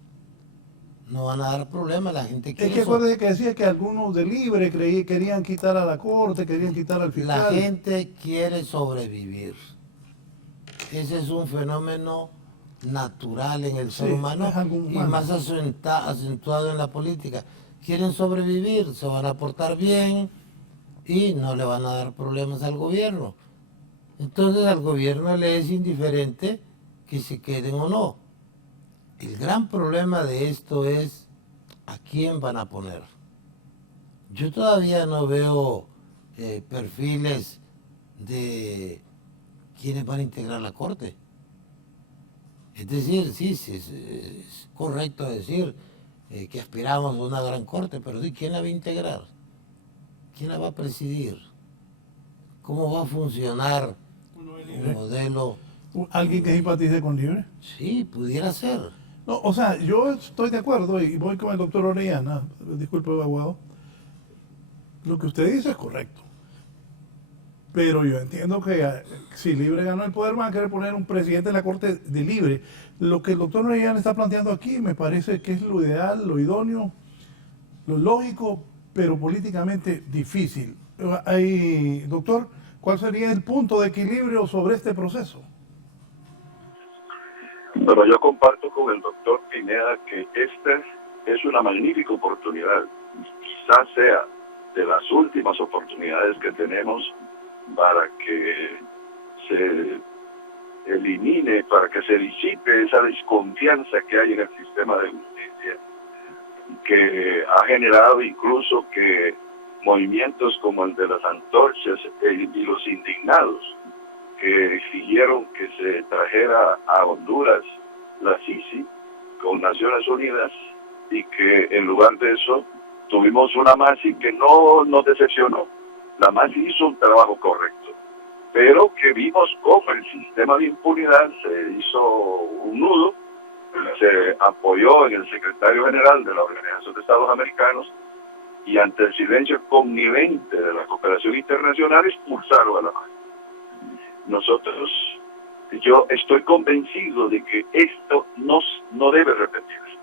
No van a dar problemas, la gente quiere... Es que acuérdate que decía que algunos de Libre querían quitar a la Corte, querían quitar al fiscal. La gente quiere sobrevivir. Ese es un fenómeno natural en el ser humano y más acentuado en la política. Quieren sobrevivir, se van a portar bien y no le van a dar problemas al gobierno. Entonces al gobierno le es indiferente que se queden o no. El gran problema de esto es a quién van a poner. Yo todavía no veo perfiles de quiénes van a integrar la Corte. Es decir, sí, sí, es correcto decir que aspiramos a una gran corte, pero ¿sí? ¿Quién la va a integrar? ¿Quién la va a presidir? ¿Cómo va a funcionar un modelo? ¿Alguien que simpatice con Libre? Sí, pudiera ser. No, o sea, yo estoy de acuerdo y voy con el doctor Orellana, disculpe, abogado. Lo que usted dice es correcto. Pero yo entiendo que si Libre ganó el poder, van a querer poner un presidente en la Corte de Libre. Lo que el doctor Orellana está planteando aquí me parece que es lo ideal, lo idóneo, lo lógico, pero políticamente difícil. Doctor, ¿cuál sería el punto de equilibrio sobre este proceso? Bueno, yo comparto con el doctor Pineda que esta es una magnífica oportunidad. Quizás sea de las últimas oportunidades que tenemos para que se elimine, para que se disipe esa desconfianza que hay en el sistema de justicia, que ha generado incluso que movimientos como el de las antorchas y los indignados que exigieron que se trajera a Honduras la Sisi con Naciones Unidas, y que en lugar de eso tuvimos una MASI que no nos decepcionó. La MASI hizo un trabajo correcto, pero que vimos cómo el sistema de impunidad se hizo un nudo, se apoyó en el secretario general de la Organización de Estados Americanos, y ante el silencio connivente de la cooperación internacional expulsaron a la MASI. Yo estoy convencido de que esto no debe repetirse.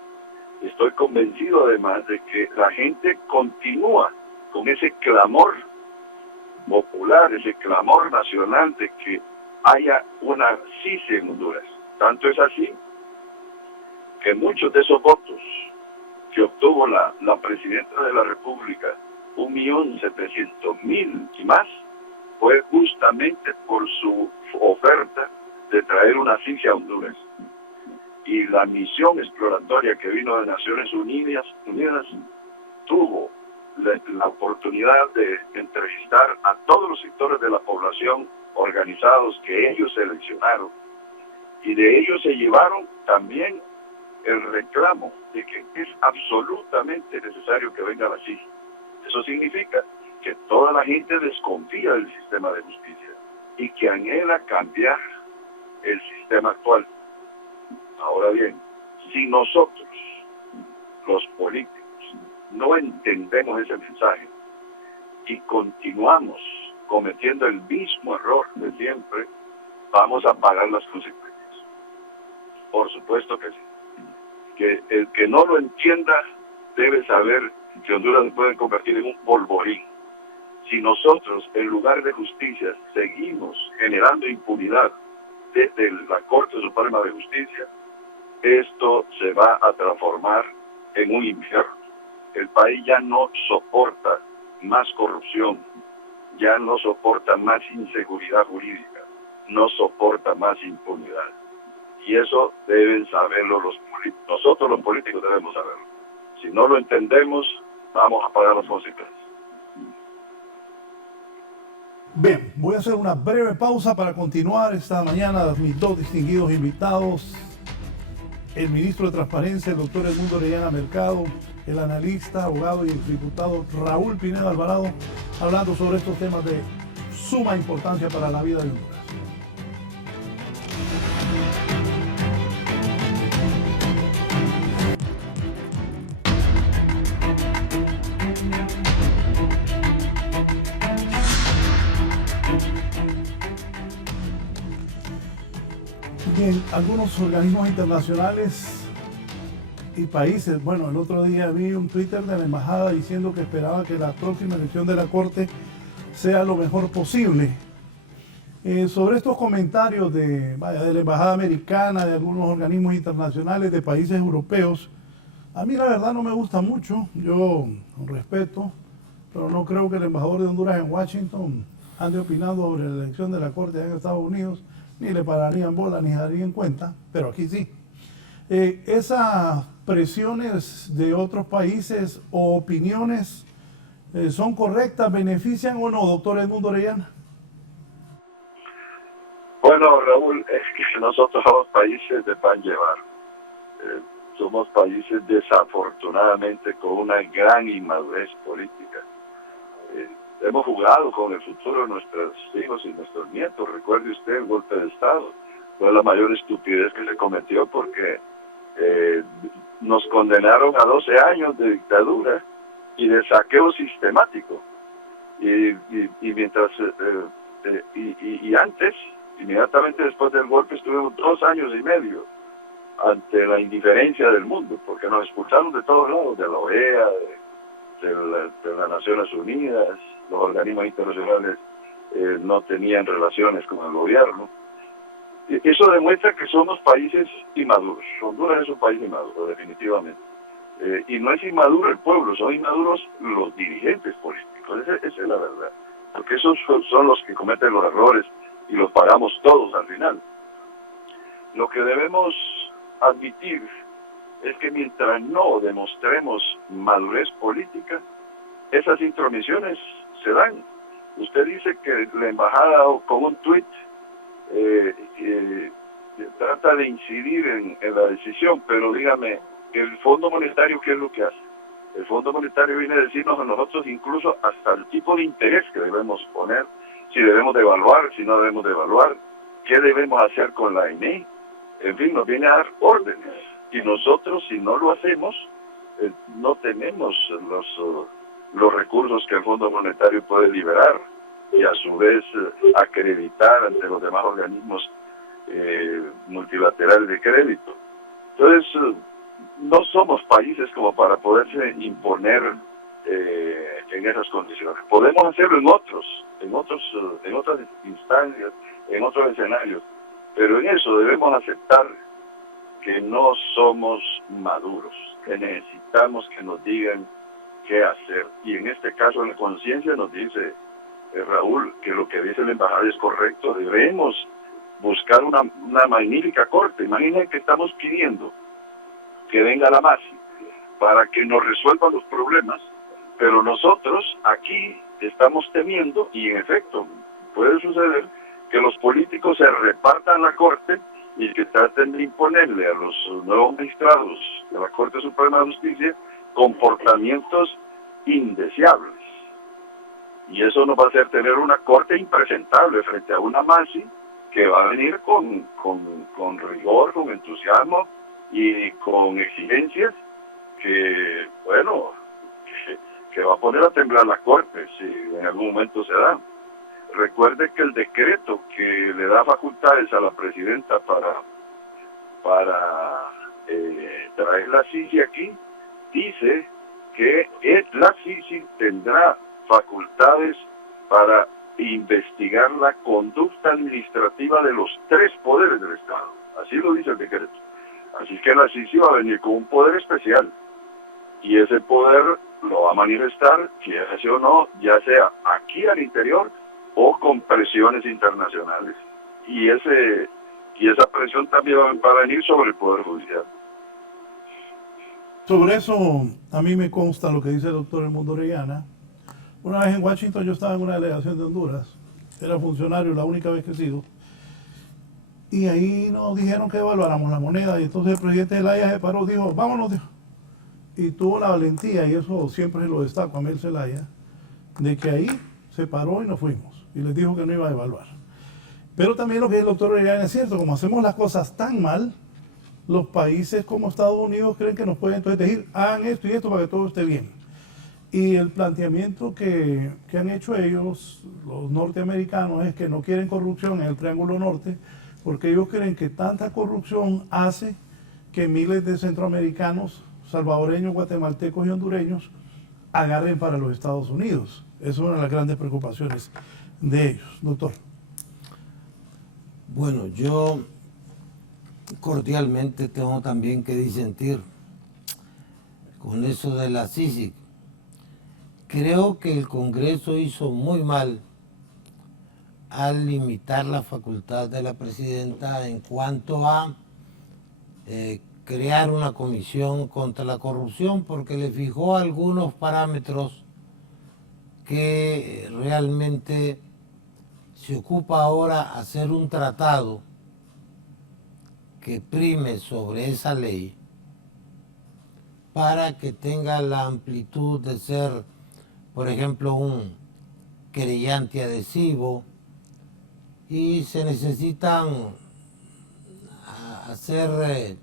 Estoy convencido además de que la gente continúa con ese clamor popular, ese clamor nacional de que haya una CICI en Honduras. Tanto es así que muchos de esos votos que obtuvo la presidenta de la República, 1.700.000 y más, fue justamente por su oferta de traer una CICI a Honduras. Y la misión exploratoria que vino de Naciones Unidas tuvo la oportunidad de entrevistar a todos los sectores de la población organizados que ellos seleccionaron, y de ellos se llevaron también el reclamo de que es absolutamente necesario que venga la CICI. Eso significa que toda la gente desconfía del sistema de justicia y que anhela cambiar el sistema actual. Ahora bien, si nosotros, los políticos, no entendemos ese mensaje y continuamos cometiendo el mismo error de siempre, vamos a pagar las consecuencias. Por supuesto que sí. Que el que no lo entienda debe saber que Honduras se puede convertir en un polvorín. Si nosotros, en lugar de justicia, seguimos generando impunidad desde la Corte Suprema de Justicia, esto se va a transformar en un infierno. El país ya no soporta más corrupción, ya no soporta más inseguridad jurídica, no soporta más impunidad. Y eso deben saberlo los políticos. Nosotros los políticos debemos saberlo. Si no lo entendemos, vamos a pagar las consecuencias. Bien, voy a hacer una breve pausa para continuar esta mañana. Mis dos distinguidos invitados, el ministro de Transparencia, el doctor Edmundo Orellana Mercado, el analista, abogado y exdiputado Raúl Pineda Alvarado, hablando sobre estos temas de suma importancia para la vida de Honduras. Bien, algunos organismos internacionales y países, bueno, el otro día vi un Twitter de la embajada diciendo que esperaba que la próxima elección de la Corte sea lo mejor posible. Sobre estos comentarios de la embajada americana, de algunos organismos internacionales, de países europeos, a mí la verdad no me gusta mucho. Yo con respeto, pero no creo que el embajador de Honduras en Washington ande opinando sobre la elección de la Corte en Estados Unidos, ni le pararían bola, ni darían cuenta, pero aquí sí. Esas presiones de otros países o opiniones son correctas, benefician o no, doctor Edmundo Orellana. Bueno, Bueno, Raúl, es que nosotros somos países de pan llevar. Somos países desafortunadamente con una gran inmadurez política. Hemos jugado con el futuro de nuestros hijos y nuestros nietos. Recuerde usted el golpe de Estado. Fue la mayor estupidez que se cometió porque nos condenaron a 12 años de dictadura y de saqueo sistemático. Y mientras y antes, inmediatamente después del golpe, estuvimos 2 años y medio ante la indiferencia del mundo, porque nos expulsaron de todos lados, de la OEA, de las Naciones Unidas, los organismos internacionales no tenían relaciones con el gobierno. Y eso demuestra que somos países inmaduros. Honduras es un país inmaduro, definitivamente. Y no es inmaduro el pueblo, son inmaduros los dirigentes políticos, esa es la verdad. Porque esos son los que cometen los errores y los pagamos todos al final. Lo que debemos admitir es que mientras no demostremos madurez política, esas intromisiones se dan. Usted dice que la embajada con un tuit trata de incidir en la decisión, pero dígame, ¿el Fondo Monetario qué es lo que hace? El Fondo Monetario viene a decirnos a nosotros incluso hasta el tipo de interés que debemos poner, si debemos devaluar, si no debemos devaluar, qué debemos hacer con la INE. En fin, nos viene a dar órdenes. Y nosotros, si no lo hacemos, no tenemos los recursos que el Fondo Monetario puede liberar y a su vez acreditar ante los demás organismos multilaterales de crédito. Entonces, no somos países como para poderse imponer en esas condiciones. Podemos hacerlo en otras instancias, en otros escenarios, pero en eso debemos aceptar que no somos maduros, que necesitamos que nos digan qué hacer. Y en este caso la conciencia nos dice, Raúl, que lo que dice la embajada es correcto, debemos buscar una magnífica corte. Imaginen que estamos pidiendo que venga la MASI para que nos resuelva los problemas, pero nosotros aquí estamos temiendo, y en efecto puede suceder, que los políticos se repartan la corte y que traten de imponerle a los nuevos magistrados de la Corte Suprema de Justicia comportamientos indeseables. Y eso nos va a hacer tener una corte impresentable frente a una MASI que va a venir con rigor, con entusiasmo y con exigencias que, bueno, que va a poner a temblar la Corte si en algún momento se da. Recuerde que el decreto que le da facultades a la presidenta para traer la CICI aquí, dice que la CICI tendrá facultades para investigar la conducta administrativa de los 3 poderes del Estado. Así lo dice el decreto. Así que la CICI va a venir con un poder especial. Y ese poder lo va a manifestar, quiera sea o no, ya sea aquí al interior o con presiones internacionales. Y esa presión también va a venir sobre el Poder Judicial. Sobre eso, a mí me consta lo que dice el doctor Edmundo Orellana. Una vez en Washington yo estaba en una delegación de Honduras, era funcionario, la única vez que he sido, y ahí nos dijeron que evaluáramos la moneda, y entonces el presidente de la AIA se paró, dijo, vámonos, dijo. Y tuvo la valentía, y eso siempre lo destaco a Mel Zelaya, de que ahí se paró y nos fuimos. Y les dijo que no iba a evaluar. Pero también lo que dice el doctor Orellana es cierto, como hacemos las cosas tan mal, los países como Estados Unidos creen que nos pueden entonces decir, hagan esto y esto para que todo esté bien. Y el planteamiento que han hecho ellos, los norteamericanos, es que no quieren corrupción en el Triángulo Norte, porque ellos creen que tanta corrupción hace que miles de centroamericanos, salvadoreños, guatemaltecos y hondureños agarren para los Estados Unidos. Esa es una de las grandes preocupaciones de ellos. Doctor. Bueno, yo cordialmente tengo también que disentir con eso de la CICIG. Creo que el Congreso hizo muy mal al limitar la facultad de la presidenta en cuanto a crear una comisión contra la corrupción, porque le fijó algunos parámetros que realmente se ocupa ahora hacer un tratado que prime sobre esa ley para que tenga la amplitud de ser, por ejemplo, un querellante adhesivo, y se necesitan hacer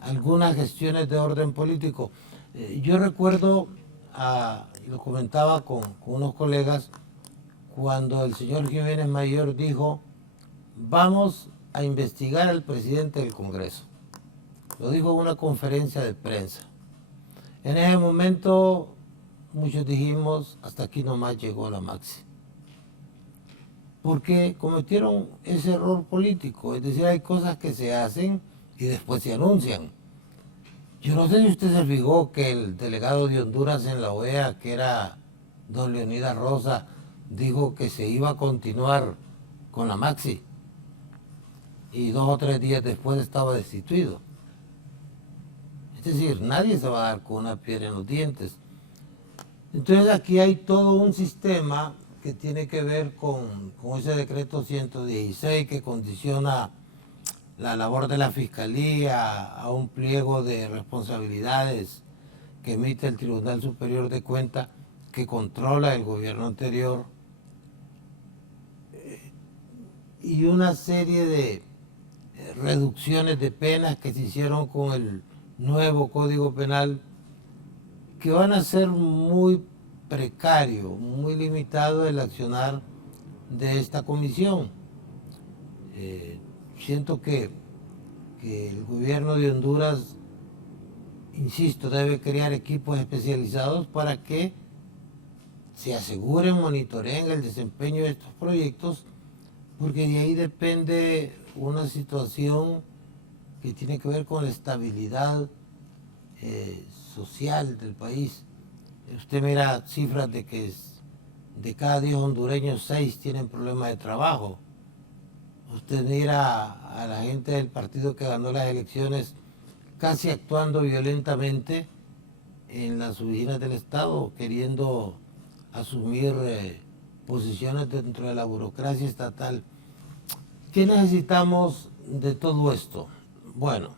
algunas gestiones de orden político. Yo recuerdo, lo comentaba con unos colegas, cuando el señor Jiménez Mayor dijo, vamos a investigar al presidente del Congreso. Lo dijo en una conferencia de prensa. En ese momento muchos dijimos, hasta aquí nomás llegó la Maxi. Porque cometieron ese error político, es decir, hay cosas que se hacen y después se anuncian. Yo no sé si usted se fijó que el delegado de Honduras en la OEA, que era don Leonidas Rosa, dijo que se iba a continuar con la Maxi y 2 o 3 días después estaba destituido. Es decir, nadie se va a dar con una piedra en los dientes. Entonces aquí hay todo un sistema que tiene que ver con ese decreto 116 que condiciona la labor de la Fiscalía a un pliego de responsabilidades que emite el Tribunal Superior de Cuentas, que controla el gobierno anterior, y una serie de reducciones de penas que se hicieron con el nuevo Código Penal, que van a ser muy precario, muy limitado el accionar de esta comisión. Siento que el gobierno de Honduras, insisto, debe crear equipos especializados para que se aseguren, monitoreen el desempeño de estos proyectos, porque de ahí depende una situación que tiene que ver con la estabilidad social del país. Usted mira cifras de que de cada 10 hondureños, 6 tienen problemas de trabajo. Usted mira a la gente del partido que ganó las elecciones casi actuando violentamente en las oficinas del Estado, queriendo asumir posiciones dentro de la burocracia estatal. ¿Qué necesitamos de todo esto? Bueno,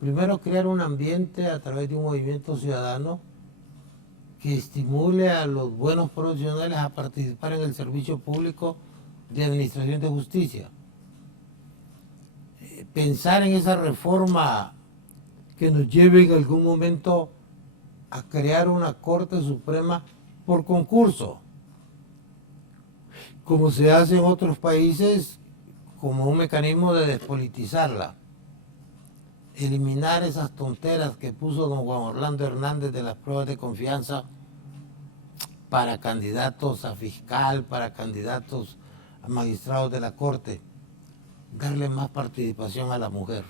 primero crear un ambiente a través de un movimiento ciudadano que estimule a los buenos profesionales a participar en el servicio público de administración de justicia. Pensar en esa reforma que nos lleve en algún momento a crear una Corte Suprema por concurso, como se hace en otros países, como un mecanismo de despolitizarla. Eliminar esas tonteras que puso don Juan Orlando Hernández de las pruebas de confianza para candidatos a fiscal, para candidatos a magistrados de la Corte. Darle más participación a la mujer.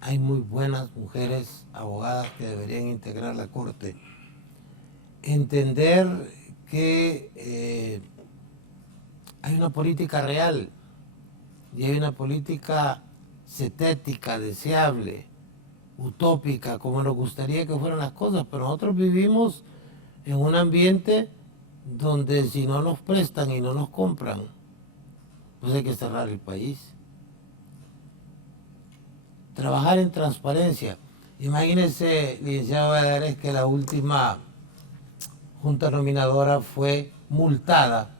Hay muy buenas mujeres abogadas que deberían integrar la Corte. Entender que hay una política real y hay una política cetética, deseable, utópica, como nos gustaría que fueran las cosas, pero nosotros vivimos en un ambiente donde si no nos prestan y no nos compran, pues hay que cerrar el país. Trabajar en transparencia. Imagínense, licenciado Valladares, que la última junta nominadora fue multada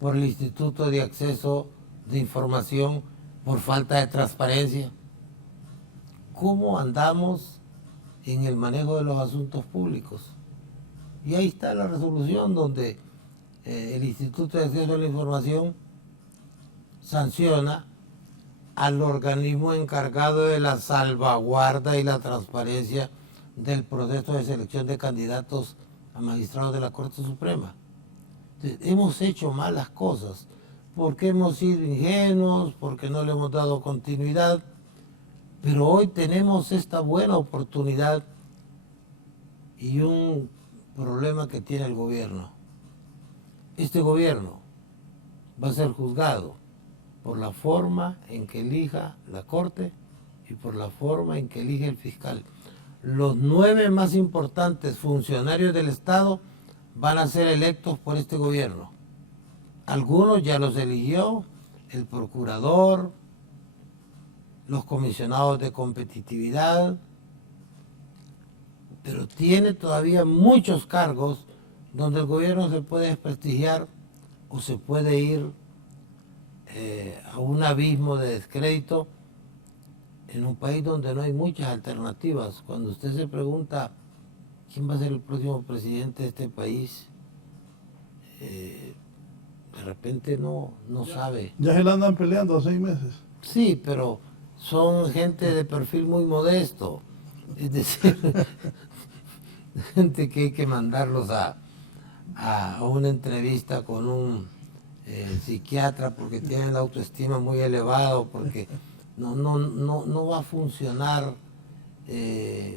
por el Instituto de Acceso de Información por falta de transparencia. ¿Cómo andamos en el manejo de los asuntos públicos? Y ahí está la resolución donde el Instituto de Acceso a la Información sanciona al organismo encargado de la salvaguarda y la transparencia del proceso de selección de candidatos a magistrados de la Corte Suprema. Entonces, hemos hecho malas cosas, porque hemos sido ingenuos, porque no le hemos dado continuidad, pero hoy tenemos esta buena oportunidad y un problema que tiene el gobierno. Este gobierno va a ser juzgado por la forma en que elija la Corte y por la forma en que elige el fiscal. Los 9 más importantes funcionarios del Estado van a ser electos por este gobierno. Algunos ya los eligió el procurador, los comisionados de competitividad, pero tiene todavía muchos cargos donde el gobierno se puede desprestigiar o se puede ir a un abismo de descrédito en un país donde no hay muchas alternativas. Cuando usted se pregunta quién va a ser el próximo presidente de este país, de repente no sabe. Ya se la andan peleando a 6 meses. Sí, pero son gente de perfil muy modesto. Es decir, gente que hay que mandarlos a una entrevista con un psiquiatra porque tienen la autoestima muy elevado, porque no va a funcionar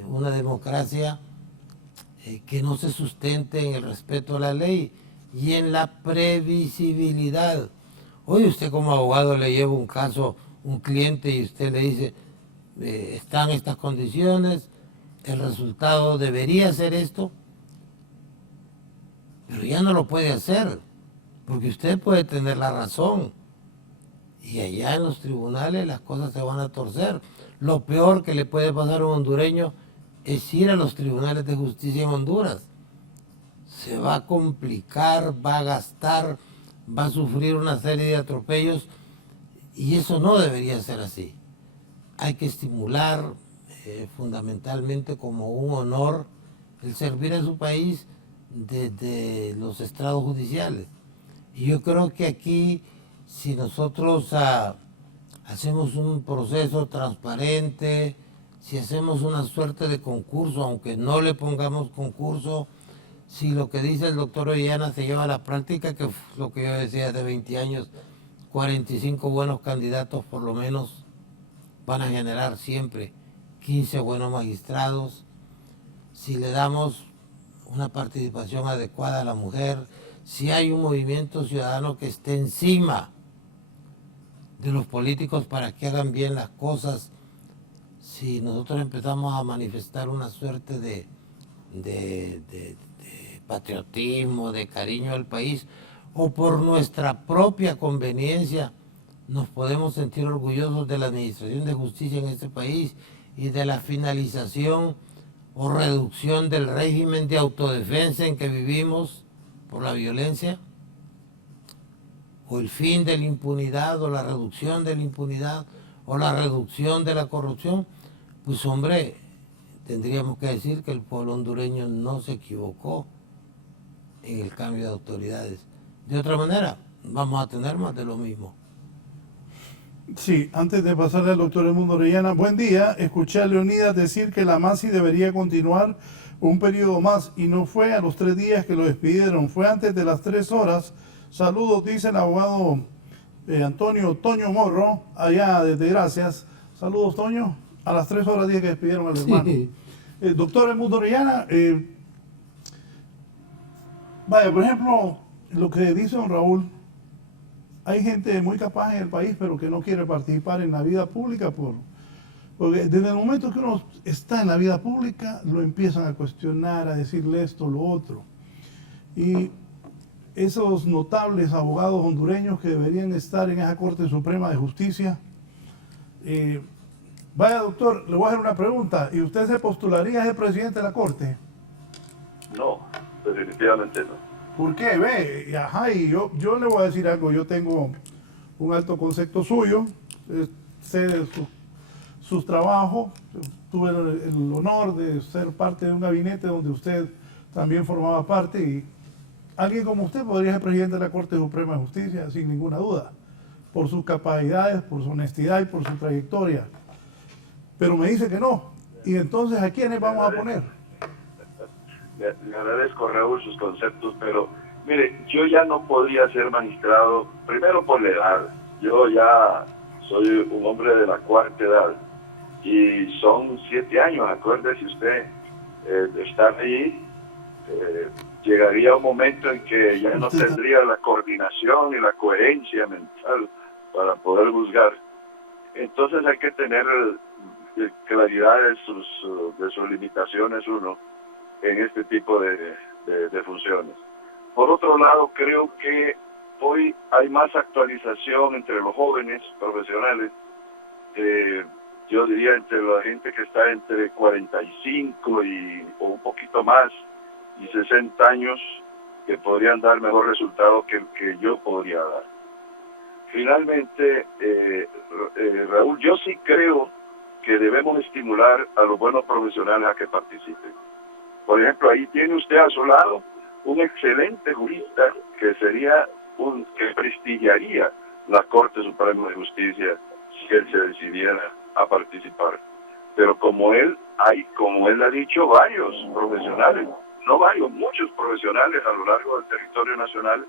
una democracia que no se sustente en el respeto a la ley y en la previsibilidad. Hoy usted como abogado le lleva un caso, un cliente, y usted le dice, están estas condiciones, el resultado debería ser esto, pero ya no lo puede hacer, porque usted puede tener la razón, y allá en los tribunales las cosas se van a torcer. Lo peor que le puede pasar a un hondureño es ir a los tribunales de justicia en Honduras. Se va a complicar, va a gastar, va a sufrir una serie de atropellos, y eso no debería ser así. Hay que estimular fundamentalmente como un honor el servir a su país desde los estrados judiciales. Y yo creo que aquí, si nosotros hacemos un proceso transparente, si hacemos una suerte de concurso, aunque no le pongamos concurso, si lo que dice el doctor Orellana se lleva a la práctica, que es lo que yo decía hace 20 años, 45 buenos candidatos por lo menos van a generar siempre 15 buenos magistrados. Si le damos una participación adecuada a la mujer, si hay un movimiento ciudadano que esté encima de los políticos para que hagan bien las cosas, si nosotros empezamos a manifestar una suerte de patriotismo, de cariño al país, o por nuestra propia conveniencia, nos podemos sentir orgullosos de la administración de justicia en este país y de la finalización o reducción del régimen de autodefensa en que vivimos por la violencia, o el fin de la impunidad, o la reducción de la impunidad, o la reducción de la corrupción. Pues hombre, tendríamos que decir que el pueblo hondureño no se equivocó en el cambio de autoridades. De otra manera, vamos a tener más de lo mismo. Sí, antes de pasarle al doctor Edmundo Orellana, buen día. Escuché a Leonidas decir que la MASI debería continuar un periodo más, y no fue a los 3 días que lo despidieron, fue antes de las 3 horas. Saludos, dice el abogado Antonio Toño Morro, allá desde Gracias. Saludos, Toño. A las 3 horas 10 que despidieron al hermano. Sí. Doctor Edmundo Orellana, vaya, por ejemplo, lo que dice don Raúl, hay gente muy capaz en el país, pero que no quiere participar en la vida pública porque desde el momento que uno está en la vida pública, lo empiezan a cuestionar, a decirle esto, lo otro. Y esos notables abogados hondureños que deberían estar en esa Corte Suprema de Justicia, vaya doctor, le voy a hacer una pregunta, ¿y usted se postularía a ser presidente de la Corte? No, definitivamente no. ¿Por qué? Ve, ajá, y yo le voy a decir algo, yo tengo un alto concepto suyo, sé de sus trabajos, tuve el honor de ser parte de un gabinete donde usted también formaba parte, y alguien como usted podría ser presidente de la Corte Suprema de Justicia sin ninguna duda, por sus capacidades, por su honestidad y por su trayectoria. Pero me dice que no, y entonces ¿a quiénes vamos a poner? Le agradezco, Raúl, sus conceptos, pero mire, yo ya no podría ser magistrado, primero por la edad. Yo ya soy un hombre de la cuarta edad y son 7 años, acuérdese usted, de estar ahí. Llegaría un momento en que ya no tendría la coordinación y la coherencia mental para poder juzgar. Entonces hay que tener claridad de sus limitaciones uno en este tipo de funciones. Por otro lado, creo que hoy hay más actualización entre los jóvenes profesionales, yo diría entre la gente que está entre 45 o un poquito más y 60 años, que podrían dar mejor resultado que el que yo podría dar. Finalmente, Raúl, yo sí creo que debemos estimular a los buenos profesionales a que participen. Por ejemplo, ahí tiene usted a su lado un excelente jurista que que prestigiaría la Corte Suprema de Justicia si él se decidiera a participar. Pero como él ha dicho, varios profesionales, no varios, muchos profesionales a lo largo del territorio nacional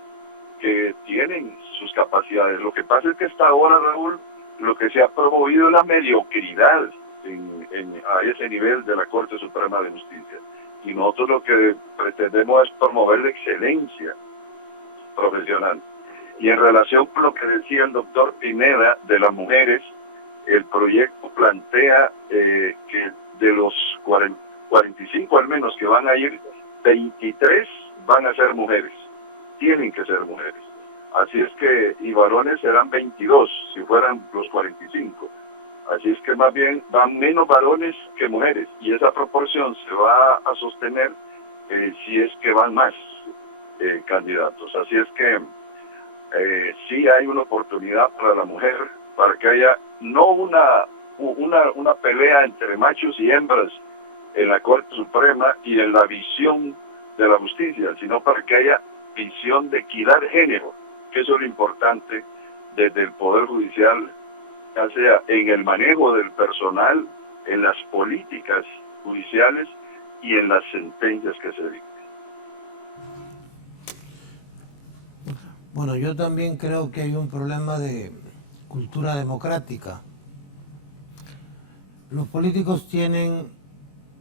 que tienen sus capacidades. Lo que pasa es que hasta ahora, Raúl, lo que se ha promovido es la mediocridad a ese nivel de la Corte Suprema de Justicia. Y nosotros lo que pretendemos es promover la excelencia profesional. Y en relación con lo que decía el doctor Pineda de las mujeres, el proyecto plantea que de los 45 al menos que van a ir, 23 van a ser mujeres. Tienen que ser mujeres. Así es que, y varones serán 22, si fueran los 45. Así es que más bien van menos varones que mujeres, y esa proporción se va a sostener si es que van más candidatos. Así es que sí hay una oportunidad para la mujer, para que haya no una pelea entre machos y hembras en la Corte Suprema y en la visión de la justicia, sino para que haya visión de equidad de género, que eso es lo importante desde el Poder Judicial, ya sea en el manejo del personal, en las políticas judiciales y en las sentencias que se dicten. Bueno, yo también creo que hay un problema de cultura democrática. Los políticos tienen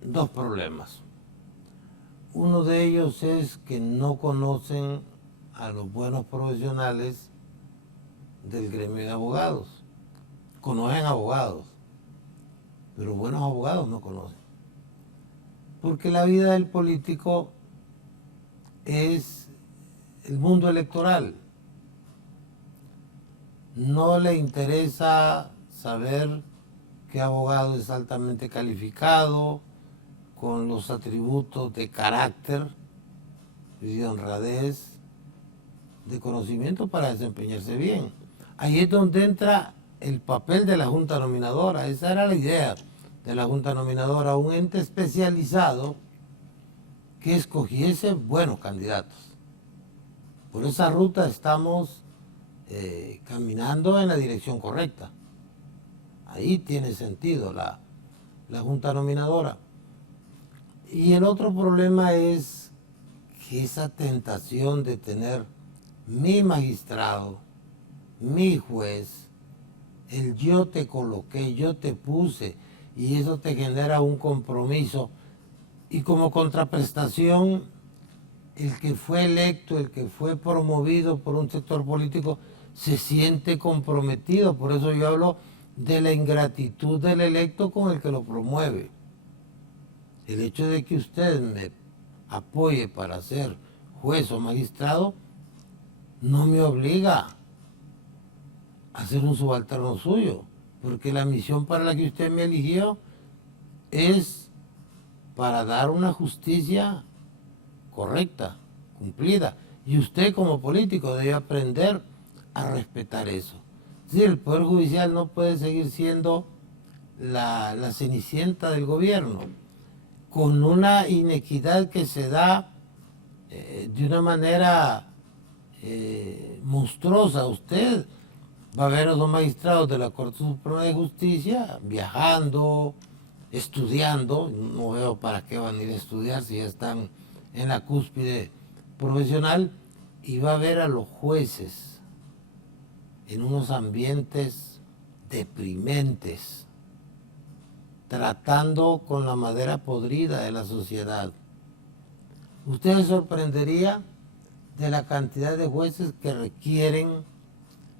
dos problemas. Uno de ellos es que no conocen a los buenos profesionales del gremio de abogados. Conocen abogados, pero buenos abogados no conocen. Porque la vida del político es el mundo electoral. No le interesa saber qué abogado es altamente calificado, con los atributos de carácter, de honradez, de conocimiento para desempeñarse bien. Ahí es donde entra el papel de la Junta Nominadora. Esa era la idea de la Junta Nominadora, un ente especializado que escogiese buenos candidatos. Por esa ruta estamos caminando en la dirección correcta. Ahí tiene sentido la Junta Nominadora. Y el otro problema es que esa tentación de tener mi magistrado, mi juez, el yo te coloqué, yo te puse, y eso te genera un compromiso. Y como contraprestación, el que fue electo, el que fue promovido por un sector político, se siente comprometido. Por eso yo hablo de la ingratitud del electo con el que lo promueve. El hecho de que usted me apoye para ser juez o magistrado no me obliga a ser un subalterno suyo, porque la misión para la que usted me eligió es para dar una justicia correcta, cumplida. Y usted como político debe aprender a respetar eso. Es decir, el Poder Judicial no puede seguir siendo la cenicienta del gobierno, con una inequidad que se da de una manera monstruosa. Usted va a ver a los magistrados de la Corte Suprema de Justicia viajando, estudiando. No veo para qué van a ir a estudiar si ya están en la cúspide profesional, y va a ver a los jueces en unos ambientes deprimentes, tratando con la madera podrida de la sociedad. Usted se sorprendería de la cantidad de jueces que requieren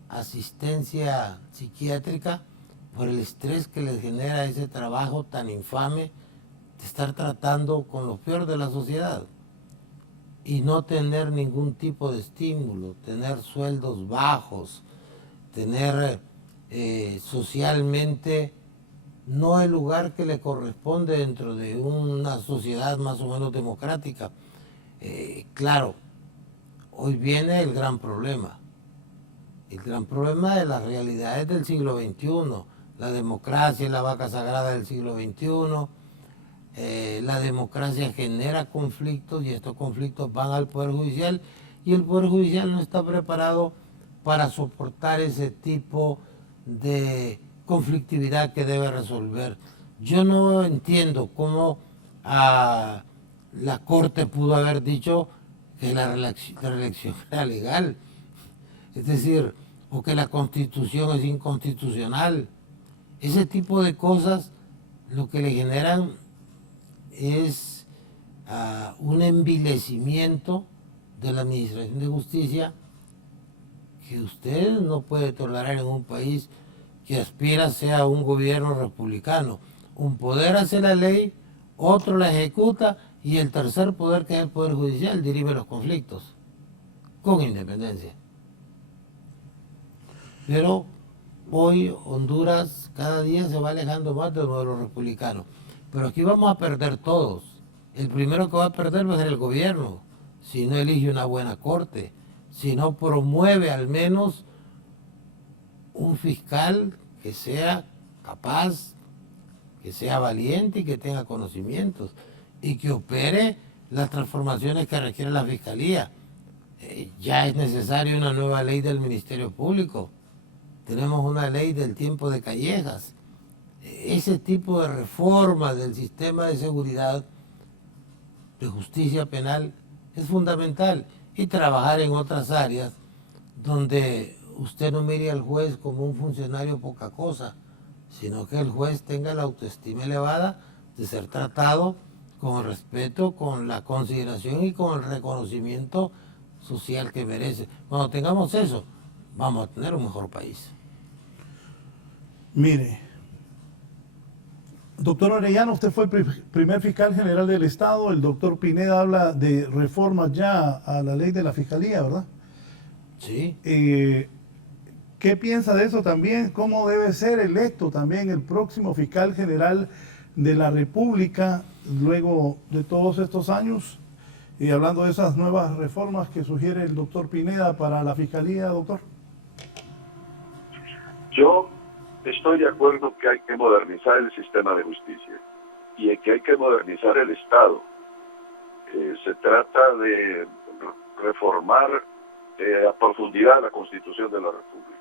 asistencia psiquiátrica por el estrés que les genera ese trabajo tan infame de estar tratando con lo peor de la sociedad. y no tener ningún tipo de estímulo, tener sueldos bajos, tener socialmente no el lugar que le corresponde dentro de una sociedad más o menos democrática. Claro, hoy viene el gran problema de las realidades del siglo XXI. La democracia es la vaca sagrada del siglo XXI. La democracia genera conflictos y estos conflictos van al Poder Judicial y el Poder Judicial no está preparado para soportar ese tipo de conflictividad que debe resolver. Yo no entiendo cómo la Corte pudo haber dicho que la reelección era legal, es decir, o que la Constitución es inconstitucional. Ese tipo de cosas lo que le generan es un envilecimiento de la Administración de Justicia que usted no puede tolerar en un país que aspira sea un gobierno republicano. Un poder hace la ley, otro la ejecuta y el tercer poder, que es el Poder Judicial, dirime los conflictos con independencia. Pero hoy Honduras cada día se va alejando más del modelo republicano. Pero aquí vamos a perder todos. El primero que va a perder va a ser el gobierno, si no elige una buena corte, si no promueve al menos un fiscal que sea capaz, que sea valiente y que tenga conocimientos y que opere las transformaciones que requiere la fiscalía. Ya es necesaria una nueva ley del Ministerio Público. Tenemos una ley del tiempo de Callejas. Ese tipo de reforma del sistema de seguridad, de justicia penal, es fundamental. Y trabajar en otras áreas donde usted no mire al juez como un funcionario poca cosa, sino que el juez tenga la autoestima elevada de ser tratado con el respeto, con la consideración y con el reconocimiento social que merece. Cuando tengamos eso, vamos a tener un mejor país. Mire, doctor Orellana, usted fue el primer fiscal general del Estado. El doctor Pineda habla de reformas ya a la ley de la fiscalía, ¿verdad? Sí. ¿Qué piensa de eso también? ¿Cómo debe ser electo también el próximo fiscal general de la República luego de todos estos años? Y hablando de esas nuevas reformas que sugiere el doctor Pineda para la fiscalía, doctor. Yo estoy de acuerdo que hay que modernizar el sistema de justicia y que hay que modernizar el Estado. Se trata de reformar a profundidad la Constitución de la República.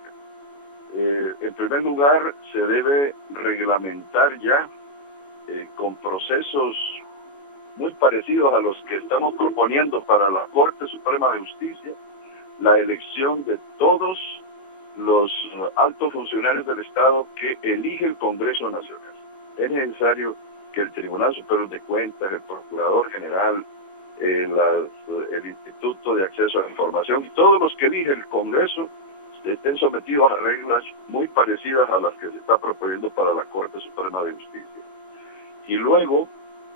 En primer lugar, se debe reglamentar ya con procesos muy parecidos a los que estamos proponiendo para la Corte Suprema de Justicia, la elección de todos los altos funcionarios del Estado que elige el Congreso Nacional. Es necesario que el Tribunal Superior de Cuentas, el Procurador General, el Instituto de Acceso a la Información y todos los que elige el Congreso estén sometidos a reglas muy parecidas a las que se está proponiendo para la Corte Suprema de Justicia. Y luego,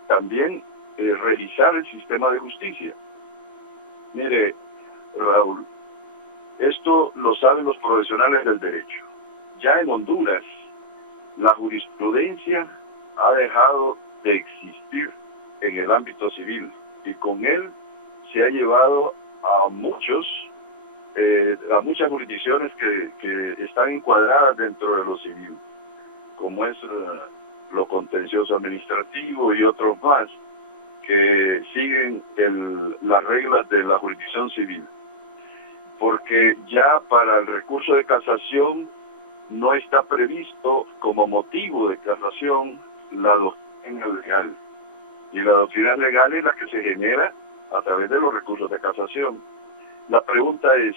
también revisar el sistema de justicia. Mire, Raúl, esto lo saben los profesionales del derecho. Ya en Honduras, la jurisprudencia ha dejado de existir en el ámbito civil y con él se ha llevado a muchas jurisdicciones que están encuadradas dentro de lo civil, como es lo contencioso administrativo y otros más que siguen las reglas de la jurisdicción civil. Porque ya para el recurso de casación no está previsto como motivo de casación la doctrina legal. Y la doctrina legal es la que se genera a través de los recursos de casación. La pregunta es,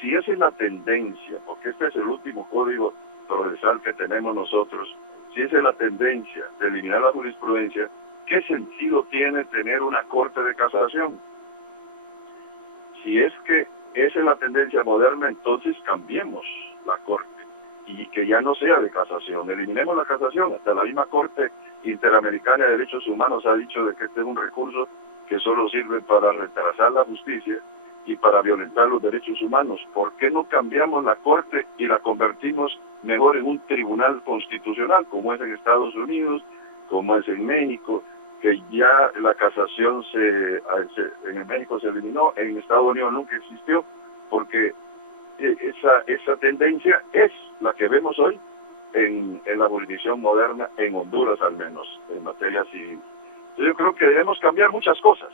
si esa es la tendencia, porque este es el último código procesal que tenemos nosotros, si esa es la tendencia de eliminar la jurisprudencia, ¿qué sentido tiene tener una corte de casación? Si es que esa es la tendencia moderna, entonces cambiemos la corte y que ya no sea de casación. Eliminemos la casación. Hasta la misma Corte Interamericana de Derechos Humanos ha dicho de que este es un recurso que solo sirve para retrasar la justicia y para violentar los derechos humanos. ¿Por qué no cambiamos la Corte y la convertimos mejor en un tribunal constitucional, como es en Estados Unidos, como es en México, que ya la casación en México se eliminó, en Estados Unidos nunca existió, porque esa tendencia es la que vemos hoy en la jurisdicción moderna, en Honduras al menos, en materia civil. Yo creo que debemos cambiar muchas cosas,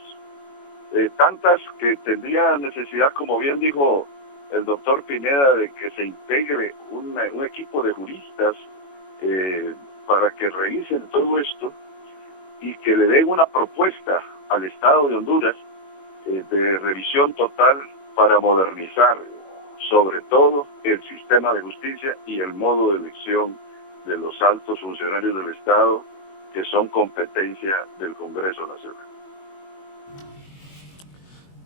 tantas que tendría necesidad, como bien dijo el doctor Pineda, de que se integre un equipo de juristas para que revisen todo esto y que le den una propuesta al Estado de Honduras de revisión total para modernizar sobre todo el sistema de justicia y el modo de elección de los altos funcionarios del Estado, que son competencia del Congreso Nacional.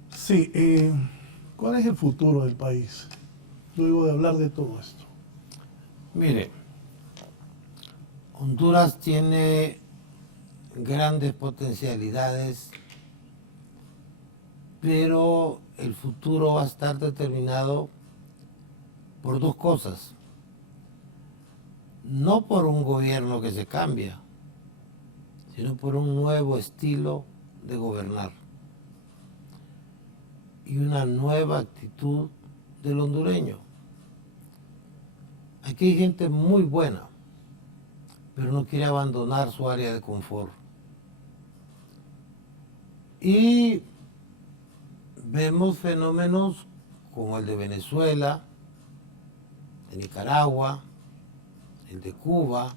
Sí, ¿cuál es el futuro del país luego de hablar de todo esto? Mire, Honduras tiene grandes potencialidades, pero el futuro va a estar determinado por dos cosas. No por un gobierno que se cambia, sino por un nuevo estilo de gobernar y una nueva actitud del hondureño. Aquí hay gente muy buena, pero no quiere abandonar su área de confort. Y vemos fenómenos como el de Venezuela, de Nicaragua, el de Cuba,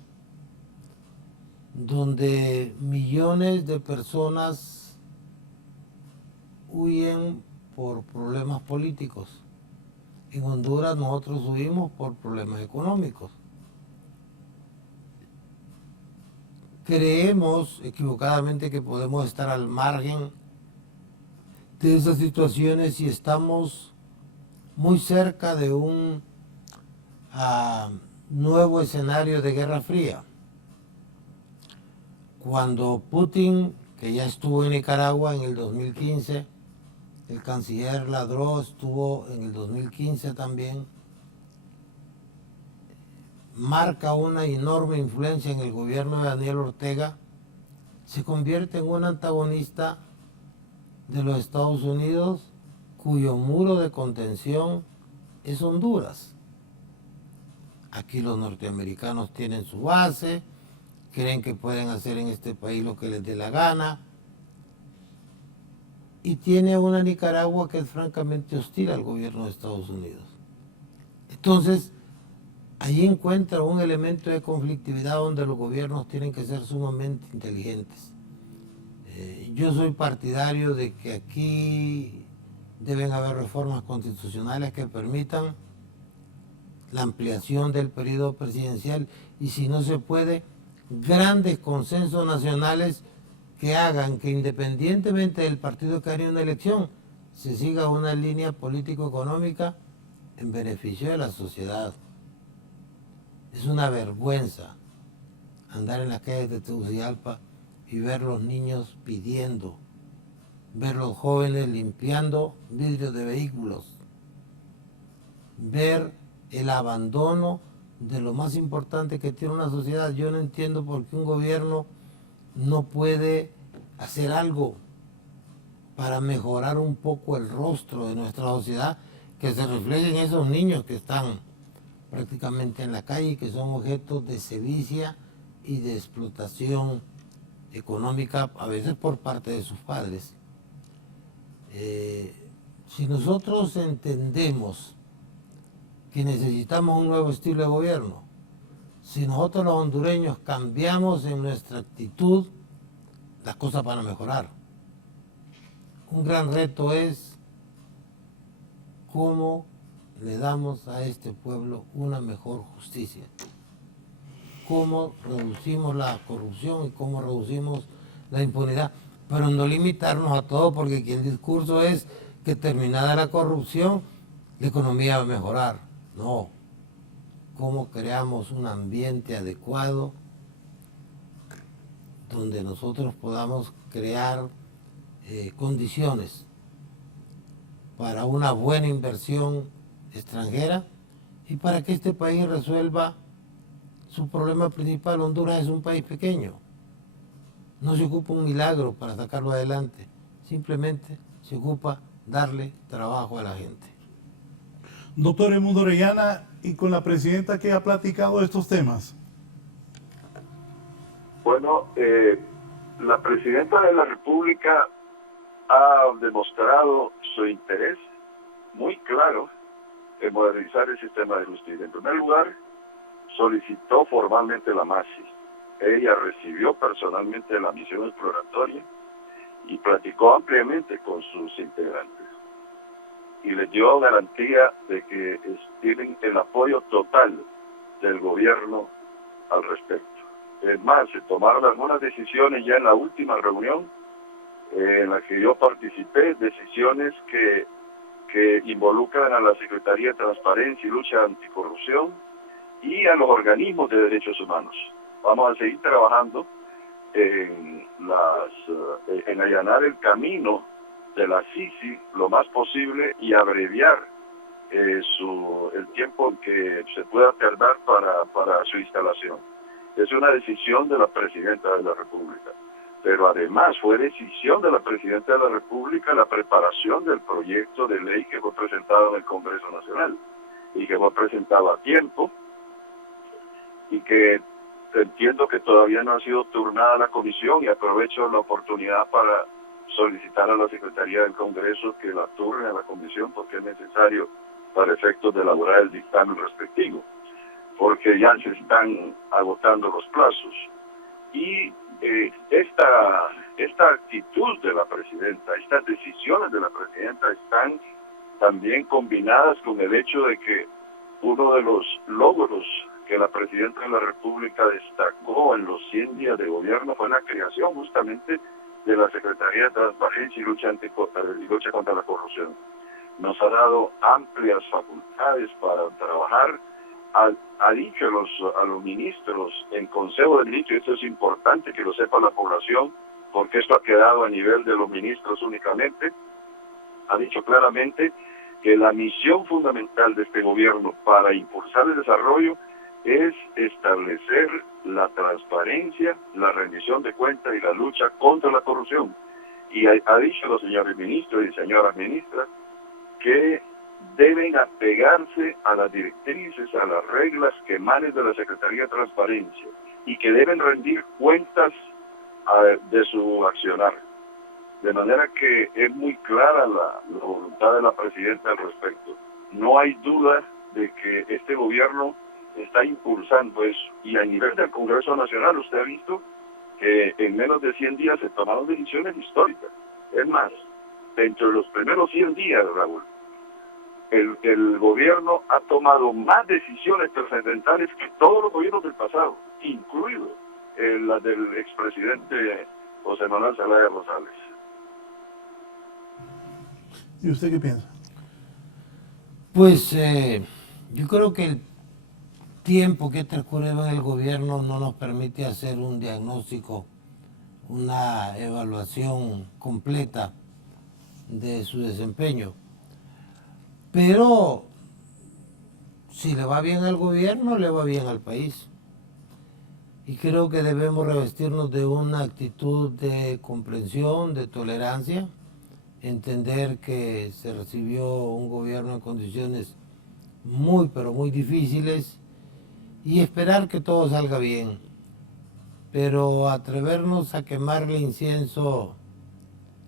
donde millones de personas huyen por problemas políticos. En Honduras nosotros huimos por problemas económicos. Creemos equivocadamente que podemos estar al margen de esas situaciones y estamos muy cerca de un nuevo escenario de Guerra Fría. Cuando Putin, que ya estuvo en Nicaragua en el 2015, el canciller Ladró estuvo en el 2015 también, marca una enorme influencia en el gobierno de Daniel Ortega, se convierte en un antagonista de los Estados Unidos, cuyo muro de contención es Honduras. Aquí los norteamericanos tienen su base, creen que pueden hacer en este país lo que les dé la gana, y tiene una Nicaragua que es francamente hostil al gobierno de Estados Unidos. Entonces, ahí encuentra un elemento de conflictividad donde los gobiernos tienen que ser sumamente inteligentes. Yo soy partidario de que aquí deben haber reformas constitucionales que permitan la ampliación del periodo presidencial y, si no se puede, grandes consensos nacionales que hagan que, independientemente del partido que gane una elección, se siga una línea político-económica en beneficio de la sociedad. Es una vergüenza andar en las calles de Tegucigalpa y ver los niños pidiendo, ver los jóvenes limpiando vidrios de vehículos, ver el abandono de lo más importante que tiene una sociedad. Yo no entiendo por qué un gobierno no puede hacer algo para mejorar un poco el rostro de nuestra sociedad, que se refleje en esos niños que están prácticamente en la calle y que son objetos de sevicia y de explotación económica, a veces por parte de sus padres. Si nosotros entendemos que necesitamos un nuevo estilo de gobierno, si nosotros los hondureños cambiamos en nuestra actitud, las cosas van a mejorar. Un gran reto es cómo le damos a este pueblo una mejor justicia, cómo reducimos la corrupción y cómo reducimos la impunidad, pero no limitarnos a todo, porque aquí el discurso es que terminada la corrupción, la economía va a mejorar. No, cómo creamos un ambiente adecuado donde nosotros podamos crear condiciones para una buena inversión extranjera y para que este país resuelva su problema principal. Honduras es un país pequeño. No se ocupa un milagro para sacarlo adelante. Simplemente se ocupa darle trabajo a la gente. Doctor Edmundo Orellana, ¿y con la presidenta qué ha platicado de estos temas? Bueno, la presidenta de la República ha demostrado su interés muy claro en modernizar el sistema de justicia. En primer lugar, solicitó formalmente la MASI. Ella recibió personalmente la misión exploratoria y platicó ampliamente con sus integrantes. Y les dio garantía de que tienen el apoyo total del gobierno al respecto. Es más, se tomaron algunas decisiones ya en la última reunión en la que yo participé, decisiones que involucran a la Secretaría de Transparencia y Lucha Anticorrupción y a los organismos de derechos humanos. Vamos a seguir trabajando en allanar el camino de la CICI lo más posible y abreviar el tiempo en que se pueda tardar para su instalación. Es una decisión de la Presidenta de la República. Pero además fue decisión de la Presidenta de la República la preparación del proyecto de ley que fue presentado en el Congreso Nacional y que fue presentado a tiempo y que entiendo que todavía no ha sido turnada a la comisión y aprovecho la oportunidad para solicitar a la Secretaría del Congreso que la turne a la comisión porque es necesario para efectos de elaborar el dictamen respectivo, porque ya se están agotando los plazos. Y esta actitud de la presidenta, estas decisiones de la presidenta están también combinadas con el hecho de que uno de los logros que la presidenta de la República destacó en los 100 días de gobierno fue la creación justamente de la Secretaría de Transparencia y Lucha contra la Corrupción. Nos ha dado amplias facultades para trabajar. Ha dicho a los ministros en Consejo de Ministros, y esto es importante que lo sepa la población, porque esto ha quedado a nivel de los ministros únicamente, ha dicho claramente que la misión fundamental de este gobierno para impulsar el desarrollo es establecer la transparencia, la rendición de cuentas y la lucha contra la corrupción. Y ha dicho los señores ministros y señoras ministras que deben apegarse a las directrices, a las reglas que emanen de la Secretaría de Transparencia y que deben rendir cuentas de su accionar. De manera que es muy clara la voluntad de la presidenta al respecto. No hay duda de que este gobierno está impulsando eso. Y a nivel del Congreso Nacional, usted ha visto que en menos de 100 días se tomaron decisiones históricas. Es más, dentro de los primeros 100 días, Raúl, el gobierno ha tomado más decisiones trascendentales que todos los gobiernos del pasado, incluido la del expresidente José Manuel Zelaya Rosales. ¿Y usted qué piensa? Pues yo creo que el tiempo que transcurre en el gobierno no nos permite hacer un diagnóstico, una evaluación completa de su desempeño. Pero si le va bien al gobierno, le va bien al país. Y creo que debemos revestirnos de una actitud de comprensión, de tolerancia, entender que se recibió un gobierno en condiciones muy, pero muy difíciles y esperar que todo salga bien. Pero atrevernos a quemarle incienso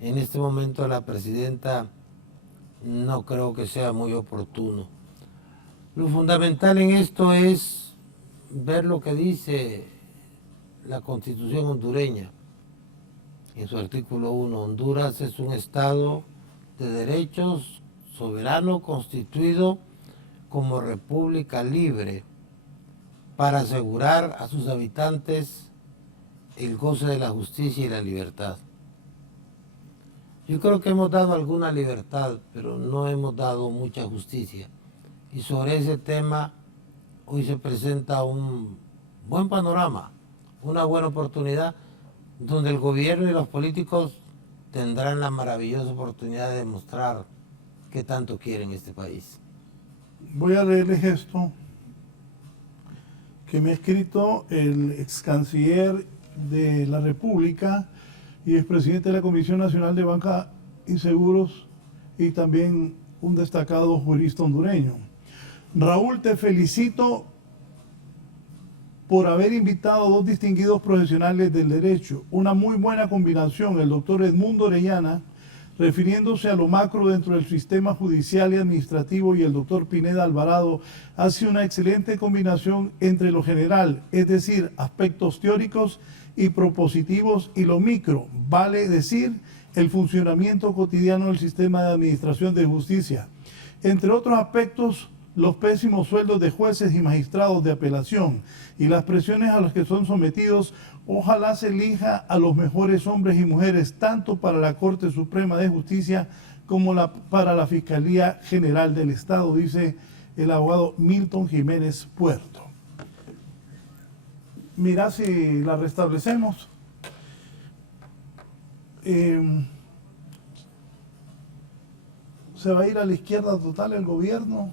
en este momento a la presidenta no creo que sea muy oportuno. Lo fundamental en esto es ver lo que dice la Constitución hondureña. En su artículo 1, Honduras es un Estado de derechos, soberano, constituido como república libre para asegurar a sus habitantes el goce de la justicia y la libertad. Yo creo que hemos dado alguna libertad, pero no hemos dado mucha justicia. Y sobre ese tema hoy se presenta un buen panorama, una buena oportunidad, donde el gobierno y los políticos tendrán la maravillosa oportunidad de demostrar qué tanto quieren este país. Voy a leerles esto que me ha escrito el ex canciller de la República y expresidente de la Comisión Nacional de Banca y Seguros y también un destacado jurista hondureño. Raúl, te felicito por haber invitado a dos distinguidos profesionales del derecho. Una muy buena combinación, el doctor Edmundo Orellana, refiriéndose a lo macro dentro del sistema judicial y administrativo, y el doctor Pineda Alvarado hace una excelente combinación entre lo general, es decir, aspectos teóricos y propositivos, y lo micro, vale decir, el funcionamiento cotidiano del sistema de administración de justicia. Entre otros aspectos, los pésimos sueldos de jueces y magistrados de apelación y las presiones a las que son sometidos. Ojalá se elija a los mejores hombres y mujeres, tanto para la Corte Suprema de Justicia como para la Fiscalía General del Estado, dice el abogado Milton Jiménez Puerto. Mira si la restablecemos. ¿Se va a ir a la izquierda total el gobierno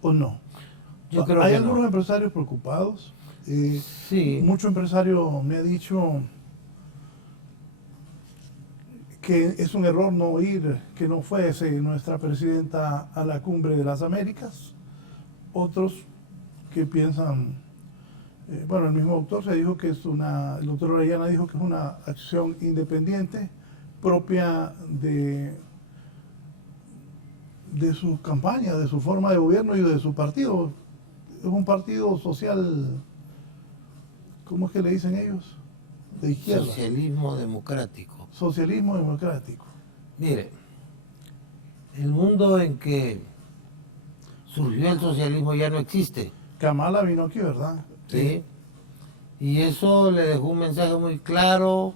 o no? Yo creo Hay que algunos no. empresarios preocupados. Sí. Mucho empresario me ha dicho que es un error no ir, que no fuese nuestra presidenta a la Cumbre de las Américas. Otros que piensan, bueno, el mismo doctor se dijo que es el doctor Orellana dijo que es una acción independiente propia de su campaña, de su forma de gobierno y de su partido. Es un partido social, ¿cómo es que le dicen ellos? De izquierda. Socialismo democrático. Socialismo democrático. Mire, el mundo en que surgió el socialismo ya no existe. Kamala vino aquí, ¿verdad? ¿Sí? Y eso le dejó un mensaje muy claro.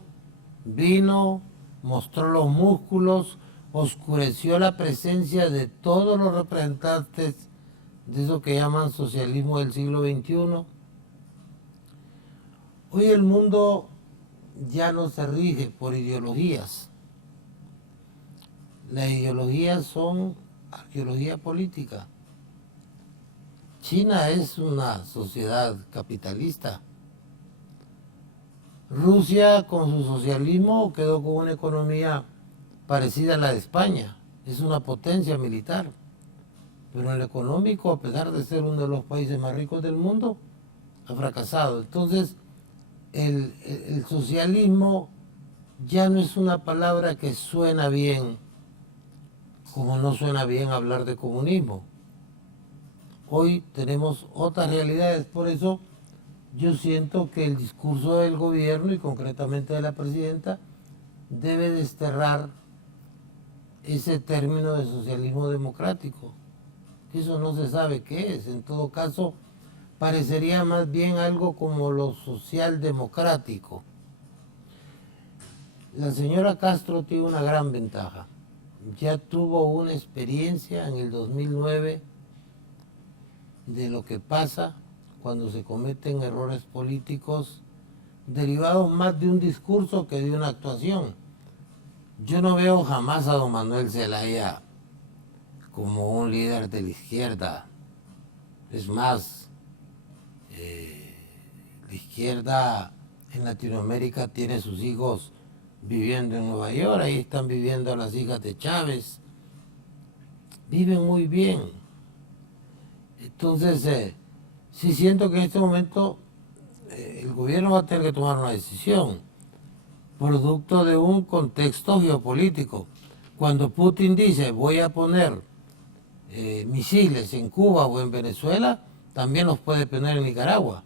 Vino, mostró los músculos, oscureció la presencia de todos los representantes de eso que llaman socialismo del siglo XXI. Hoy el mundo ya no se rige por ideologías. Las ideologías son arqueología política. China es una sociedad capitalista. Rusia con su socialismo quedó con una economía parecida a la de España. Es una potencia militar. Pero en lo económico, a pesar de ser uno de los países más ricos del mundo, ha fracasado. Entonces, el socialismo ya no es una palabra que suena bien, como no suena bien hablar de comunismo. Hoy tenemos otras realidades, por eso yo siento que el discurso del gobierno y concretamente de la presidenta debe desterrar ese término de socialismo democrático. Eso no se sabe qué es. En todo caso, parecería más bien algo como lo socialdemocrático. La señora Castro tiene una gran ventaja. Ya tuvo una experiencia en el 2009 de lo que pasa cuando se cometen errores políticos derivados más de un discurso que de una actuación. Yo no veo jamás a don Manuel Zelaya como un líder de la izquierda. Es más, la izquierda en Latinoamérica tiene sus hijos viviendo en Nueva York, ahí están viviendo las hijas de Chávez. Viven muy bien. Entonces, sí siento que en este momento el gobierno va a tener que tomar una decisión, producto de un contexto geopolítico. Cuando Putin dice, voy a poner misiles en Cuba o en Venezuela, también los puede poner en Nicaragua.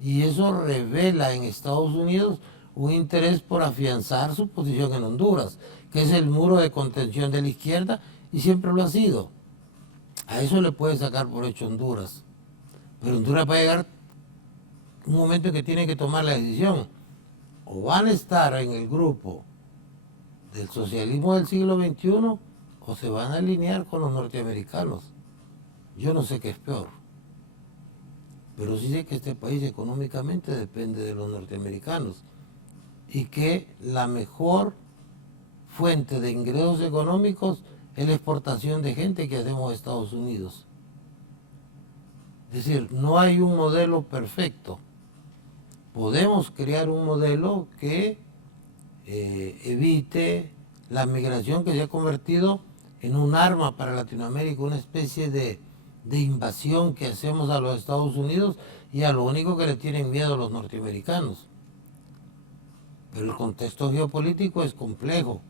Y eso revela en Estados Unidos un interés por afianzar su posición en Honduras, que es el muro de contención de la izquierda y siempre lo ha sido. A eso le puede sacar por hecho Honduras. Pero Honduras va a llegar un momento en que tiene que tomar la decisión. O van a estar en el grupo del socialismo del siglo XXI o se van a alinear con los norteamericanos. Yo no sé qué es peor. Pero sí sé que este país económicamente depende de los norteamericanos y que la mejor fuente de ingresos económicos es la exportación de gente que hacemos a Estados Unidos. Es decir, no hay un modelo perfecto. Podemos crear un modelo que evite la migración, que se ha convertido en un arma para Latinoamérica, una especie de invasión que hacemos a los Estados Unidos y a lo único que le tienen miedo a los norteamericanos. Pero el contexto geopolítico es complejo.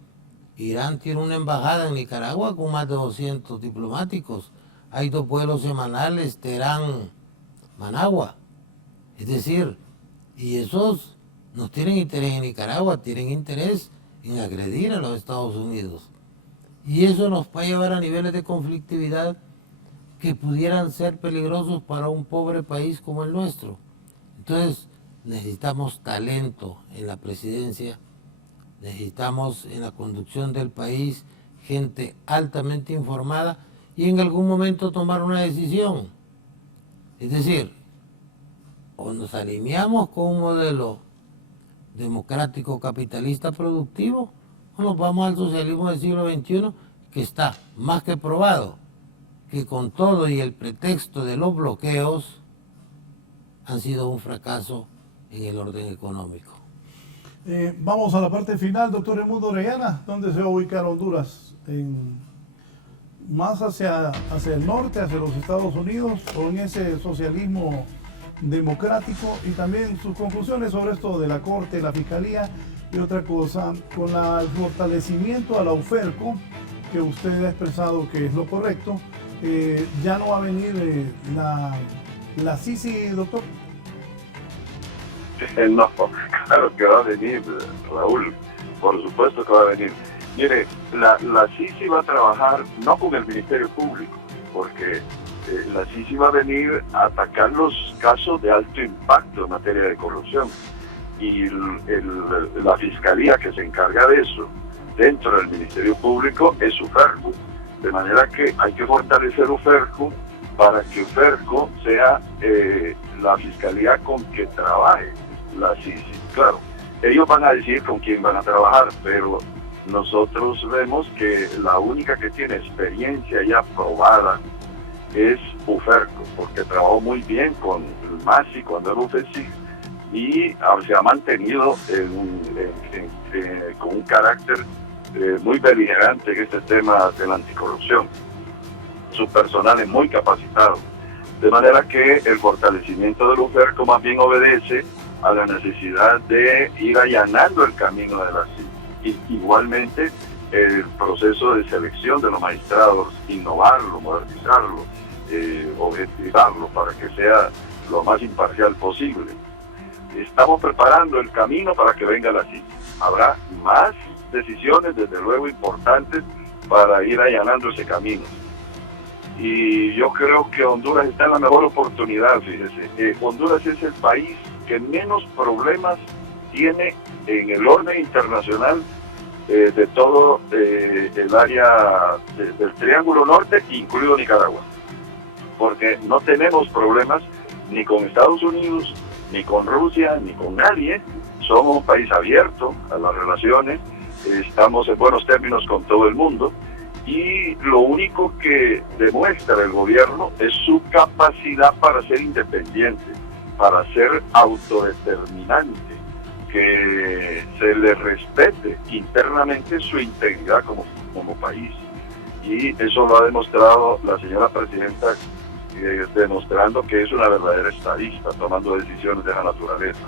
Irán tiene una embajada en Nicaragua con más de 200 diplomáticos. Hay 2 vuelos semanales, Teherán, Managua. Es decir, y esos no tienen interés en Nicaragua, tienen interés en agredir a los Estados Unidos. Y eso nos puede llevar a niveles de conflictividad que pudieran ser peligrosos para un pobre país como el nuestro. Entonces, necesitamos talento en la presidencia, necesitamos en la conducción del país gente altamente informada y en algún momento tomar una decisión. Es decir, o nos alineamos con un modelo democrático capitalista productivo o nos vamos al socialismo del siglo XXI, que está más que probado que con todo y el pretexto de los bloqueos han sido un fracaso en el orden económico. Vamos a la parte final, doctor Edmundo Orellana. ¿Dónde se va a ubicar Honduras? ¿Más hacia el norte, hacia los Estados Unidos, o en ese socialismo democrático? Y también sus conclusiones sobre esto de la Corte, la Fiscalía y otra cosa, con el fortalecimiento a la UFERCO, que usted ha expresado que es lo correcto. ¿Ya no va a venir la Sisi, doctor? No, claro que va a venir, Raúl, por supuesto que va a venir. Mire, la Sisi va a trabajar no con el Ministerio Público, porque la Sisi va a venir a atacar los casos de alto impacto en materia de corrupción. Y la Fiscalía que se encarga de eso dentro del Ministerio Público es UFERCO. De manera que hay que fortalecer UFERCO para que UFERCO sea la Fiscalía con que trabaje la Sisi. Claro, ellos van a decidir con quién van a trabajar, pero nosotros vemos que la única que tiene experiencia ya aprobada es UFERCO, porque trabajó muy bien con el MASI cuando era UFESIC y se ha mantenido con un carácter muy beligerante en este tema de la anticorrupción. Su personal es muy capacitado, de manera que el fortalecimiento del UFERCO más bien obedece a la necesidad de ir allanando el camino de la CIS. Y igualmente el proceso de selección de los magistrados, innovarlo, modernizarlo, objetivarlo para que sea lo más imparcial posible. Estamos preparando el camino para que venga la CIS. Habrá más decisiones, desde luego, importantes para ir allanando ese camino. Y yo creo que Honduras está en la mejor oportunidad, fíjese. Honduras es el país que menos problemas tiene en el orden internacional de todo el área del Triángulo Norte, incluido Nicaragua. Porque no tenemos problemas ni con Estados Unidos, ni con Rusia, ni con nadie. Somos un país abierto a las relaciones, estamos en buenos términos con todo el mundo. Y lo único que demuestra el gobierno es su capacidad para ser independiente, para ser autodeterminante, que se le respete internamente su integridad como país. Y eso lo ha demostrado la señora presidenta, demostrando que es una verdadera estadista, tomando decisiones de la naturaleza.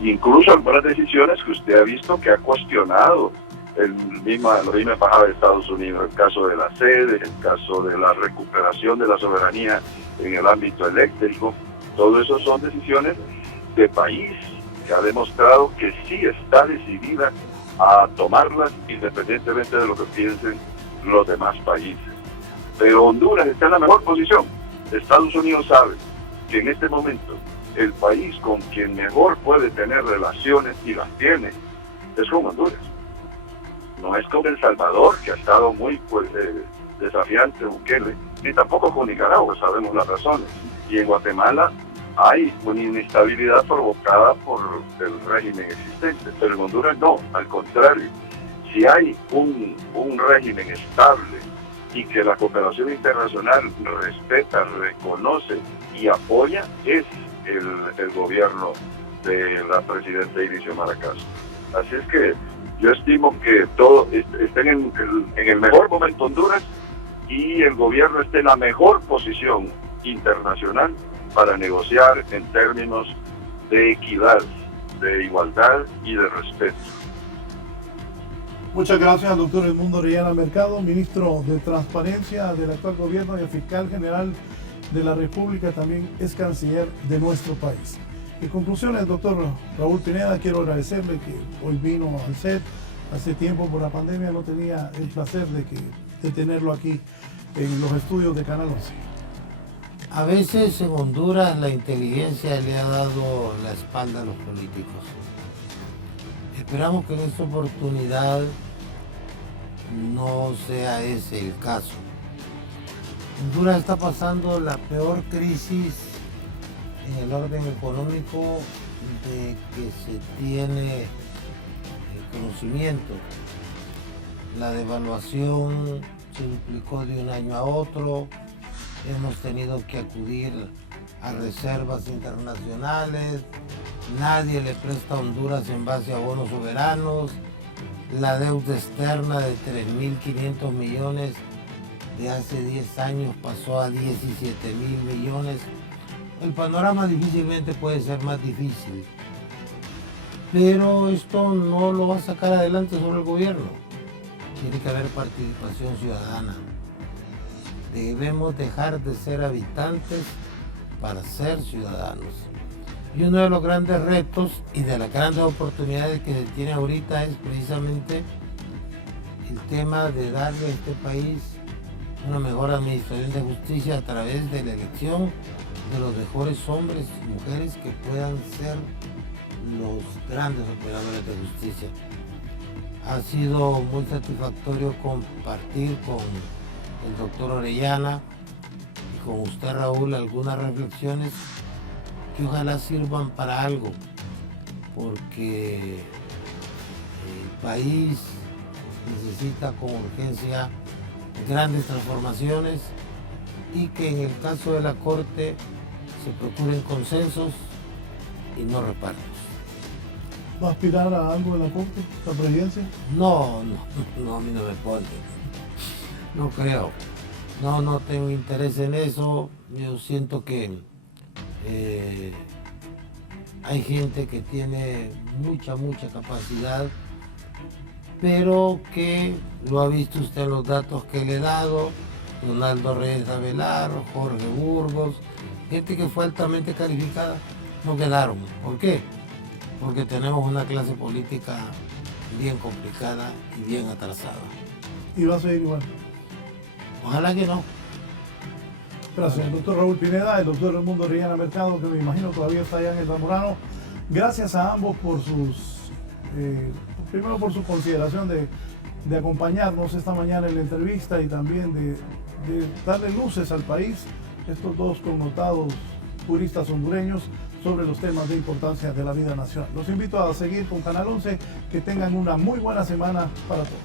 Incluso algunas decisiones que usted ha visto que ha cuestionado la misma embajada de Estados Unidos, el caso de la sede, el caso de la recuperación de la soberanía en el ámbito eléctrico. Todo eso son decisiones de país que ha demostrado que sí está decidida a tomarlas independientemente de lo que piensen los demás países. Pero Honduras está en la mejor posición. Estados Unidos sabe que en este momento el país con quien mejor puede tener relaciones, y las tiene, es con Honduras. No es con El Salvador, que ha estado muy desafiante Bukele, ni tampoco con Nicaragua, sabemos las razones. Y en Guatemala hay una inestabilidad provocada por el régimen existente, pero en Honduras no, al contrario. Si hay un régimen estable y que la cooperación internacional respeta, reconoce y apoya, es el gobierno de la presidenta Iricio Maracás. Así es que yo estimo que todo estén en el mejor momento Honduras y el gobierno esté en la mejor posición internacional para negociar en términos de equidad, de igualdad y de respeto. Muchas gracias al doctor Edmundo Orellana Mercado, ministro de Transparencia del actual gobierno y el fiscal general de la República, también es canciller de nuestro país. En conclusión, el doctor Raúl Pineda, quiero agradecerle que hoy vino al set. Hace tiempo por la pandemia no tenía el placer de tenerlo aquí en los estudios de Canal 11. A veces en Honduras la inteligencia le ha dado la espalda a los políticos. Esperamos que en esta oportunidad no sea ese el caso. Honduras está pasando la peor crisis en el orden económico de que se tiene conocimiento. La devaluación se duplicó de un año a otro, hemos tenido que acudir a reservas internacionales, nadie le presta a Honduras en base a bonos soberanos, la deuda externa de 3.500 millones de hace 10 años pasó a 17.000 millones. El panorama difícilmente puede ser más difícil, pero esto no lo va a sacar adelante sobre el gobierno. Tiene que haber participación ciudadana. Debemos dejar de ser habitantes para ser ciudadanos. Y uno de los grandes retos y de las grandes oportunidades que se tiene ahorita es precisamente el tema de darle a este país una mejor administración de justicia a través de la elección de los mejores hombres y mujeres que puedan ser los grandes operadores de justicia. Ha sido muy satisfactorio compartir con el doctor Orellana y con usted, Raúl, algunas reflexiones que ojalá sirvan para algo, porque el país necesita con urgencia grandes transformaciones y que en el caso de la Corte se procuren consensos y no repartos. ¿Va a aspirar a algo en la Corte, la presidencia? No, a mí no me pone. No creo. No tengo interés en eso. Yo siento que hay gente que tiene mucha capacidad, pero que lo ha visto usted en los datos que le he dado, Donaldo Reyes Avelar, Jorge Burgos, gente que fue altamente calificada, no quedaron. ¿Por qué? Porque tenemos una clase política bien complicada y bien atrasada. ¿Y va a seguir igual? Ojalá que no. Gracias, el doctor Raúl Pineda, el doctor Edmundo Orellana Mercado, que me imagino todavía está allá en el Zamorano. Gracias a ambos por primero por su consideración de acompañarnos esta mañana en la entrevista y también de darle luces al país, estos dos connotados juristas hondureños, sobre los temas de importancia de la vida nacional. Los invito a seguir con Canal 11, que tengan una muy buena semana para todos.